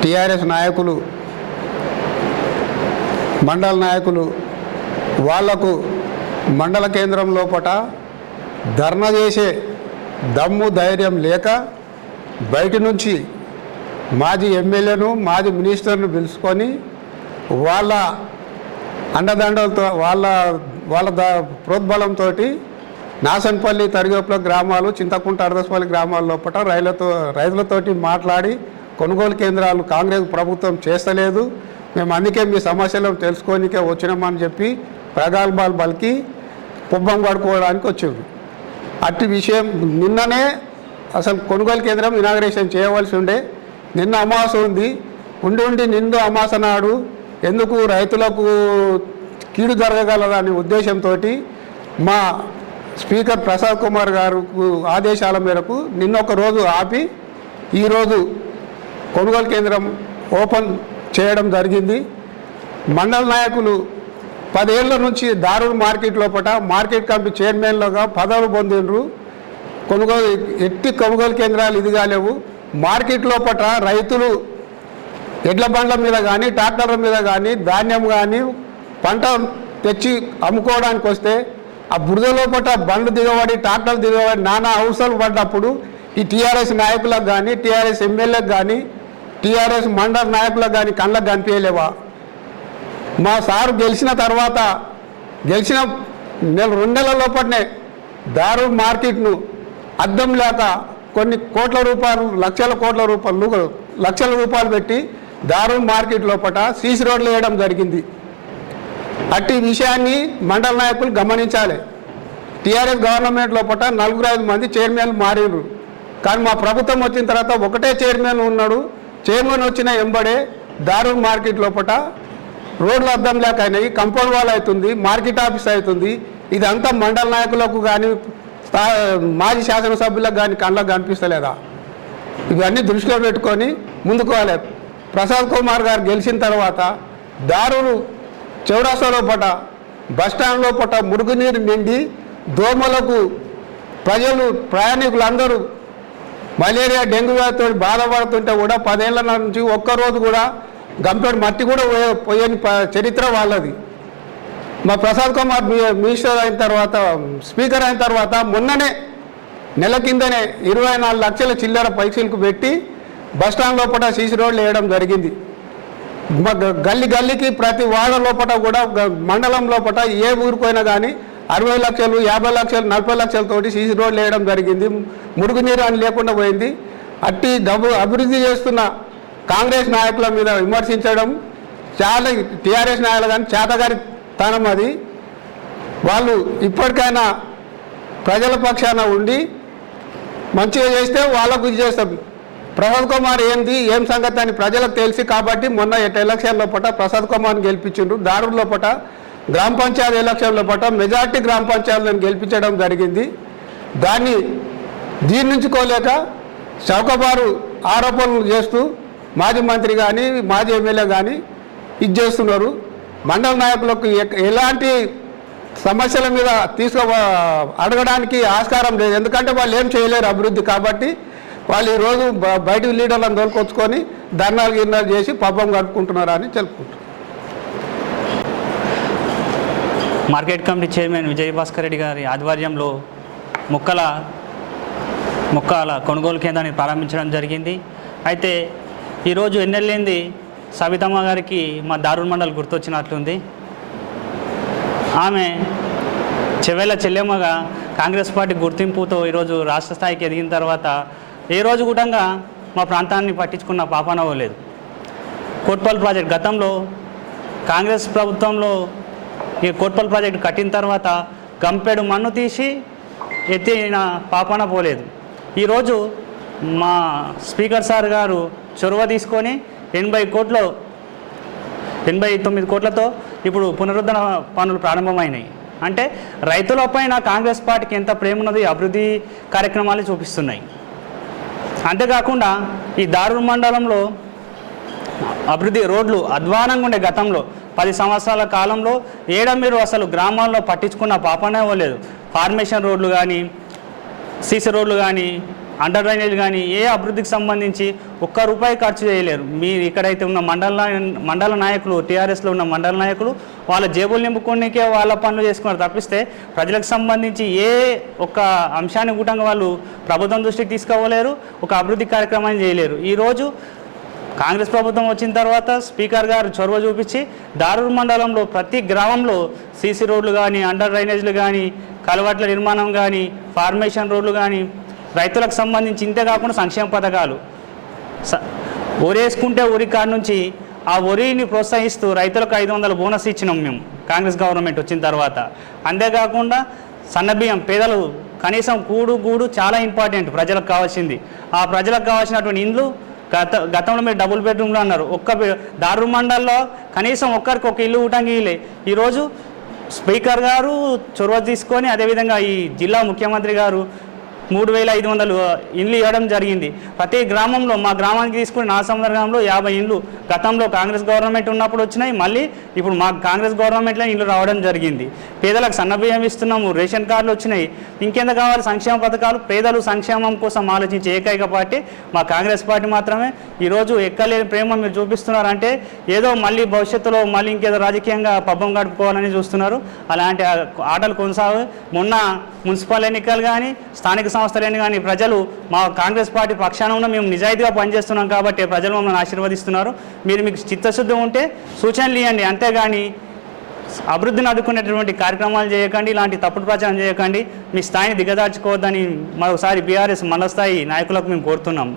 టీఆర్ఎస్ నాయకులు మండల నాయకులు వాళ్లకు మండల కేంద్రం లోపల ధర్నా చేసే దమ్ము ధైర్యం లేక బయట నుంచి మాజీ ఎమ్మెల్యేను మాజీ మినిస్టర్ను పిలుచుకొని వాళ్ళ అండదండలతో వాళ్ళ ప్రోద్బలంతో నాసన్పల్లి తరిగొప్పల గ్రామాలు చింతకుంట అర్దస్పల్లి గ్రామాల లోపల రైతులతోటి మాట్లాడి కొనుగోలు కేంద్రాలు కాంగ్రెస్ ప్రభుత్వం చేస్తలేదు, మేము అందుకే మీ సమస్యలను తెలుసుకోనికే వచ్చినామని చెప్పి ప్రగల్భాలు పలికి పుబ్బం పడుకోవడానికి వచ్చింది. అట్టి విషయం నిన్ననే అసలు కొనుగోలు కేంద్రం ఇనాగరేషన్ చేయవలసి ఉండే. నిన్న అమావాస ఉంది. ఉండి నిండు అమావాస నాడు ఎందుకు రైతులకు కీడు జరగగలదనే ఉద్దేశంతో మా స్పీకర్ ప్రసాద్ కుమార్ గారు ఆదేశాల మేరకు నిన్న ఒక రోజు ఆపి ఈరోజు కొనుగోలు కేంద్రం ఓపెన్ చేయడం జరిగింది. మండల నాయకులు 10 ఏళ్ల నుంచి దారూర్ మార్కెట్ లోపల మార్కెట్ కమిటీ చైర్మన్లుగా పదవులు పొందిండ్రు. కొనుగోలు కేంద్రాలు ఇది కాలేవు. మార్కెట్ లోపల రైతులు ఎడ్ల బండ్ల మీద కానీ ట్రాక్టర్ల మీద కానీ ధాన్యం కానీ పంట తెచ్చి అమ్ముకోవడానికి వస్తే ఆ బురద లోపల బండ్లు దిగబడి ట్రాక్టర్లు దిగబడి నానా అవసరాలు పడ్డప్పుడు ఈ టీఆర్ఎస్ నాయకులకు కానీ టీఆర్ఎస్ ఎమ్మెల్యేలకు కానీ టీఆర్ఎస్ మండల నాయకులకు కానీ కళ్ళకు కనిపించలేవా? మా సారు గెలిచిన తర్వాత గెలిచిన 2 నెలల లోపలనే దారూర్ మార్కెట్ను అద్దం లేక కొన్ని కోట్ల రూపాయలు లక్షల రూపాయలు పెట్టి దారూర్ మార్కెట్ లోపల సీసీ రోడ్లు వేయడం జరిగింది. అట్టి విషయాన్ని మండల నాయకులు గమనించాలి. టీఆర్ఎస్ గవర్నమెంట్ లోపల 4-5 మంది చైర్మన్లు మారిండ్రు. కానీ మా ప్రభుత్వం వచ్చిన తర్వాత ఒకటే చైర్మన్ ఉన్నాడు. చైర్మన్ వచ్చిన ఎంబడే దారూర్ మార్కెట్ లోపల రోడ్లు అద్దం లేక అయినాయి, కంపౌండ్ వాల్ అవుతుంది, మార్కెట్ ఆఫీస్ అవుతుంది. ఇదంతా మండల నాయకులకు కానీ మాజీ శాసనసభ్యులకు కానీ కళ్ళకు కనిపిస్తలేదా? ఇవన్నీ దృష్టిలో పెట్టుకొని ముందుకు పోవాలి. ప్రసాద్ కుమార్ గారు గెలిచిన తర్వాత దారూరు చౌరాస్తా లోపల బస్టాండ్ లోపల మురుగునీరు నిండి దోమలకు ప్రయాణికులందరూ మలేరియా డెంగ్యూ వ్యాధితో బాధపడుతుంటే కూడా 10 ఏళ్ల నుంచి ఒక్కరోజు కూడా గంపెడు మట్టి కూడా పోయని చరిత్ర వాళ్ళది. మా ప్రసాద్ కుమార్ మినిస్టర్ అయిన తర్వాత, స్పీకర్ అయిన తర్వాత మొన్ననే నెల కిందనే 24 లక్షల చిల్లర పైసలకు పెట్టి బస్టాండ్ లోపల సీసీ రోడ్లు వేయడం జరిగింది. గల్లీ గల్లీకి ప్రతి వాడ లోపల కూడా మండలం లోపల ఏ ఊరిపోయినా కానీ 60 లక్షలు 50 లక్షలు 40 లక్షలతోటి సీసీ రోడ్లు వేయడం జరిగింది. మురుగునీరు అని లేకుండా పోయింది. అట్టి అభివృద్ధి చేస్తున్న కాంగ్రెస్ నాయకుల మీద విమర్శించడం చాలా టీఆర్ఎస్ నాయకులు కానీ చేతగారి తనం అది. వాళ్ళు ఇప్పటికైనా ప్రజల పక్షాన ఉండి మంచిగా చేస్తే వాళ్ళకు ఇది చేస్తాం. ప్రసాద్ కుమార్ ఏం సంగతి అని ప్రజలకు తెలిసి కాబట్టి మొన్న ఎలక్షన్ లోపల ప్రసాద్ కుమార్ని గెలిపించిండ్రు. దారుల లోపల గ్రామ పంచాయతీ ఎలక్షన్ లోపల మెజార్టీ గ్రామ పంచాయతీలను గెలిపించడం జరిగింది. దాన్ని జీర్ణించుకోలేక చౌకబారు ఆరోపణలు చేస్తూ మాజీ మంత్రి కానీ మాజీ ఎమ్మెల్యే కానీ ఇది చేస్తున్నారు. మండల నాయకులకు ఎలాంటి సమస్యల మీద అడగడానికి ఆస్కారం లేదు. ఎందుకంటే వాళ్ళు ఏం చేయలేరు అభివృద్ధి. కాబట్టి వాళ్ళు ఈరోజు బయట లీడర్లను తోలుకొచ్చుకొని ధర్నాలు గిర్నాలు చేసి పబ్బం కట్టుకుంటున్నారని తెలుపుకుంటున్నారు. Market committee chairman Vijayabhaskar Reddy గారి ఆధ్వర్యంలో మొక్కల కొనుగోలు కేంద్రాన్ని ప్రారంభించడం జరిగింది. అయితే ఈరోజు ఎన్నెళ్ళింది సవితమ్మ గారికి మా దారుల్ మండల్ గుర్తొచ్చినట్లుంది. ఆమె చెవెళ్ళ చెల్లెమ్మగా కాంగ్రెస్ పార్టీ గుర్తింపుతో ఈరోజు రాష్ట్ర స్థాయికి ఎదిగిన తర్వాత ఏ రోజు కూడా మా ప్రాంతాన్ని పట్టించుకున్న పాపానవో లేదు. కోట్పల్ ప్రాజెక్ట్ గతంలో కాంగ్రెస్ ప్రభుత్వంలో ఈ కోట్పల్ ప్రాజెక్టు కట్టిన తర్వాత గంపెడు మన్ను తీసి ఎత్తిన పాపాన పోలేదు. ఈరోజు మా స్పీకర్ సార్ గారు చొరవ తీసుకొని 89 కోట్లతో ఇప్పుడు పునరుద్ధరణ పనులు ప్రారంభమైనాయి. అంటే రైతులపైన కాంగ్రెస్ పార్టీకి ఎంత ప్రేమ ఉన్నది అభివృద్ధి కార్యక్రమాలు చూపిస్తున్నాయి. అంతేకాకుండా ఈ దారుల్ మండలంలో అభివృద్ధి రోడ్లు అధ్వానంగా ఉండే గతంలో 10 సంవత్సరాల కాలంలో మీరు అసలు గ్రామాల్లో పట్టించుకున్న పాపనే ఇవ్వలేదు. ఫార్మేషన్ రోడ్లు కానీ సీసీ రోడ్లు కానీ అండర్ డ్రైనేజ్ కానీ ఏ అభివృద్ధికి సంబంధించి ₹1 ఖర్చు చేయలేరు. మీరు ఇక్కడైతే ఉన్న మండల నాయకులు టీఆర్ఎస్లో ఉన్న మండల నాయకులు వాళ్ళ జేబులు నింపుకోనికే వాళ్ళ పనులు చేసుకున్నారు తప్పిస్తే ప్రజలకు సంబంధించి ఏ ఒక్క అంశాన్ని కూటంగా వాళ్ళు ప్రభుత్వం దృష్టికి తీసుకోవలేరు, ఒక అభివృద్ధి కార్యక్రమాన్ని చేయలేరు. ఈరోజు కాంగ్రెస్ ప్రభుత్వం వచ్చిన తర్వాత స్పీకర్ గారు చొరవ చూపించి దారుల్ మండలంలో ప్రతి గ్రామంలో సీసీ రోడ్లు కానీ అండర్ డ్రైనేజ్లు కానీ కలవట్ల నిర్మాణం కానీ ఫార్మేషన్ రోడ్లు కానీ రైతులకు సంబంధించి ఇంతే కాకుండా సంక్షేమ పథకాలు వరేసుకుంటే వరి కాడ నుంచి ఆ వరిని ప్రోత్సహిస్తూ రైతులకు 500 బోనస్ ఇచ్చినాం మేము కాంగ్రెస్ గవర్నమెంట్ వచ్చిన తర్వాత. అంతేకాకుండా సన్నబియ్యం పేదలు కనీసం గూడు చాలా ఇంపార్టెంట్ ప్రజలకు కావాల్సింది. ఆ ప్రజలకు కావాల్సినటువంటి ఇండ్లు గతంలో మీరు డబుల్ బెడ్రూమ్లో అన్నారు. దారుల్ మండల్లో కనీసం ఒక్కరికి ఒక ఇల్లు ఊటంగి ఇల్లే. ఈరోజు స్పీకర్ గారు చొరవ తీసుకొని అదేవిధంగా ఈ జిల్లా ముఖ్యమంత్రి గారు 3500 ఇండ్లు ఇవ్వడం జరిగింది. ప్రతి గ్రామంలో మా గ్రామానికి తీసుకుని నాసముద్ర గ్రామంలో 50 ఇండ్లు గతంలో కాంగ్రెస్ గవర్నమెంట్ ఉన్నప్పుడు వచ్చినాయి. మళ్ళీ ఇప్పుడు మా కాంగ్రెస్ గవర్నమెంట్లో ఇండ్లు రావడం జరిగింది. పేదలకు సన్నబియ్యం ఇస్తున్నాము, రేషన్ కార్డులు వచ్చినాయి. ఇంకెంత కావాలి సంక్షేమ పథకాలు. పేదలు సంక్షేమం కోసం ఆలోచించే ఏకైక పార్టీ మా కాంగ్రెస్ పార్టీ మాత్రమే. ఈరోజు ఎక్కలేని ప్రేమ మీరు చూపిస్తున్నారంటే ఏదో మళ్ళీ భవిష్యత్తులో మళ్ళీ ఇంకేదో రాజకీయంగా పబ్బం గడుపుకోవాలని చూస్తున్నారు. అలాంటి ఆటలు కొనసాగు. మొన్న మున్సిపల్ ఎన్నికలు కానీ స్థానిక సంస్థలని కానీ ప్రజలు మా కాంగ్రెస్ పార్టీ పక్షాన ఉన్న మేము నిజాయితీగా పనిచేస్తున్నాం కాబట్టి ప్రజలు మమ్మల్ని ఆశీర్వదిస్తున్నారు. మీకు చిత్తశుద్ధి ఉంటే సూచనలు ఇవ్వండి, అంతేగాని అభివృద్ధిని అడ్డుకునేటువంటి కార్యక్రమాలు చేయకండి, ఇలాంటి తప్పుడు ప్రచారం చేయకండి. మీ స్థాయిని దిగదార్చుకోవద్దని మరోసారి బీఆర్ఎస్ మండల స్థాయి నాయకులకు మేము కోరుతున్నాం.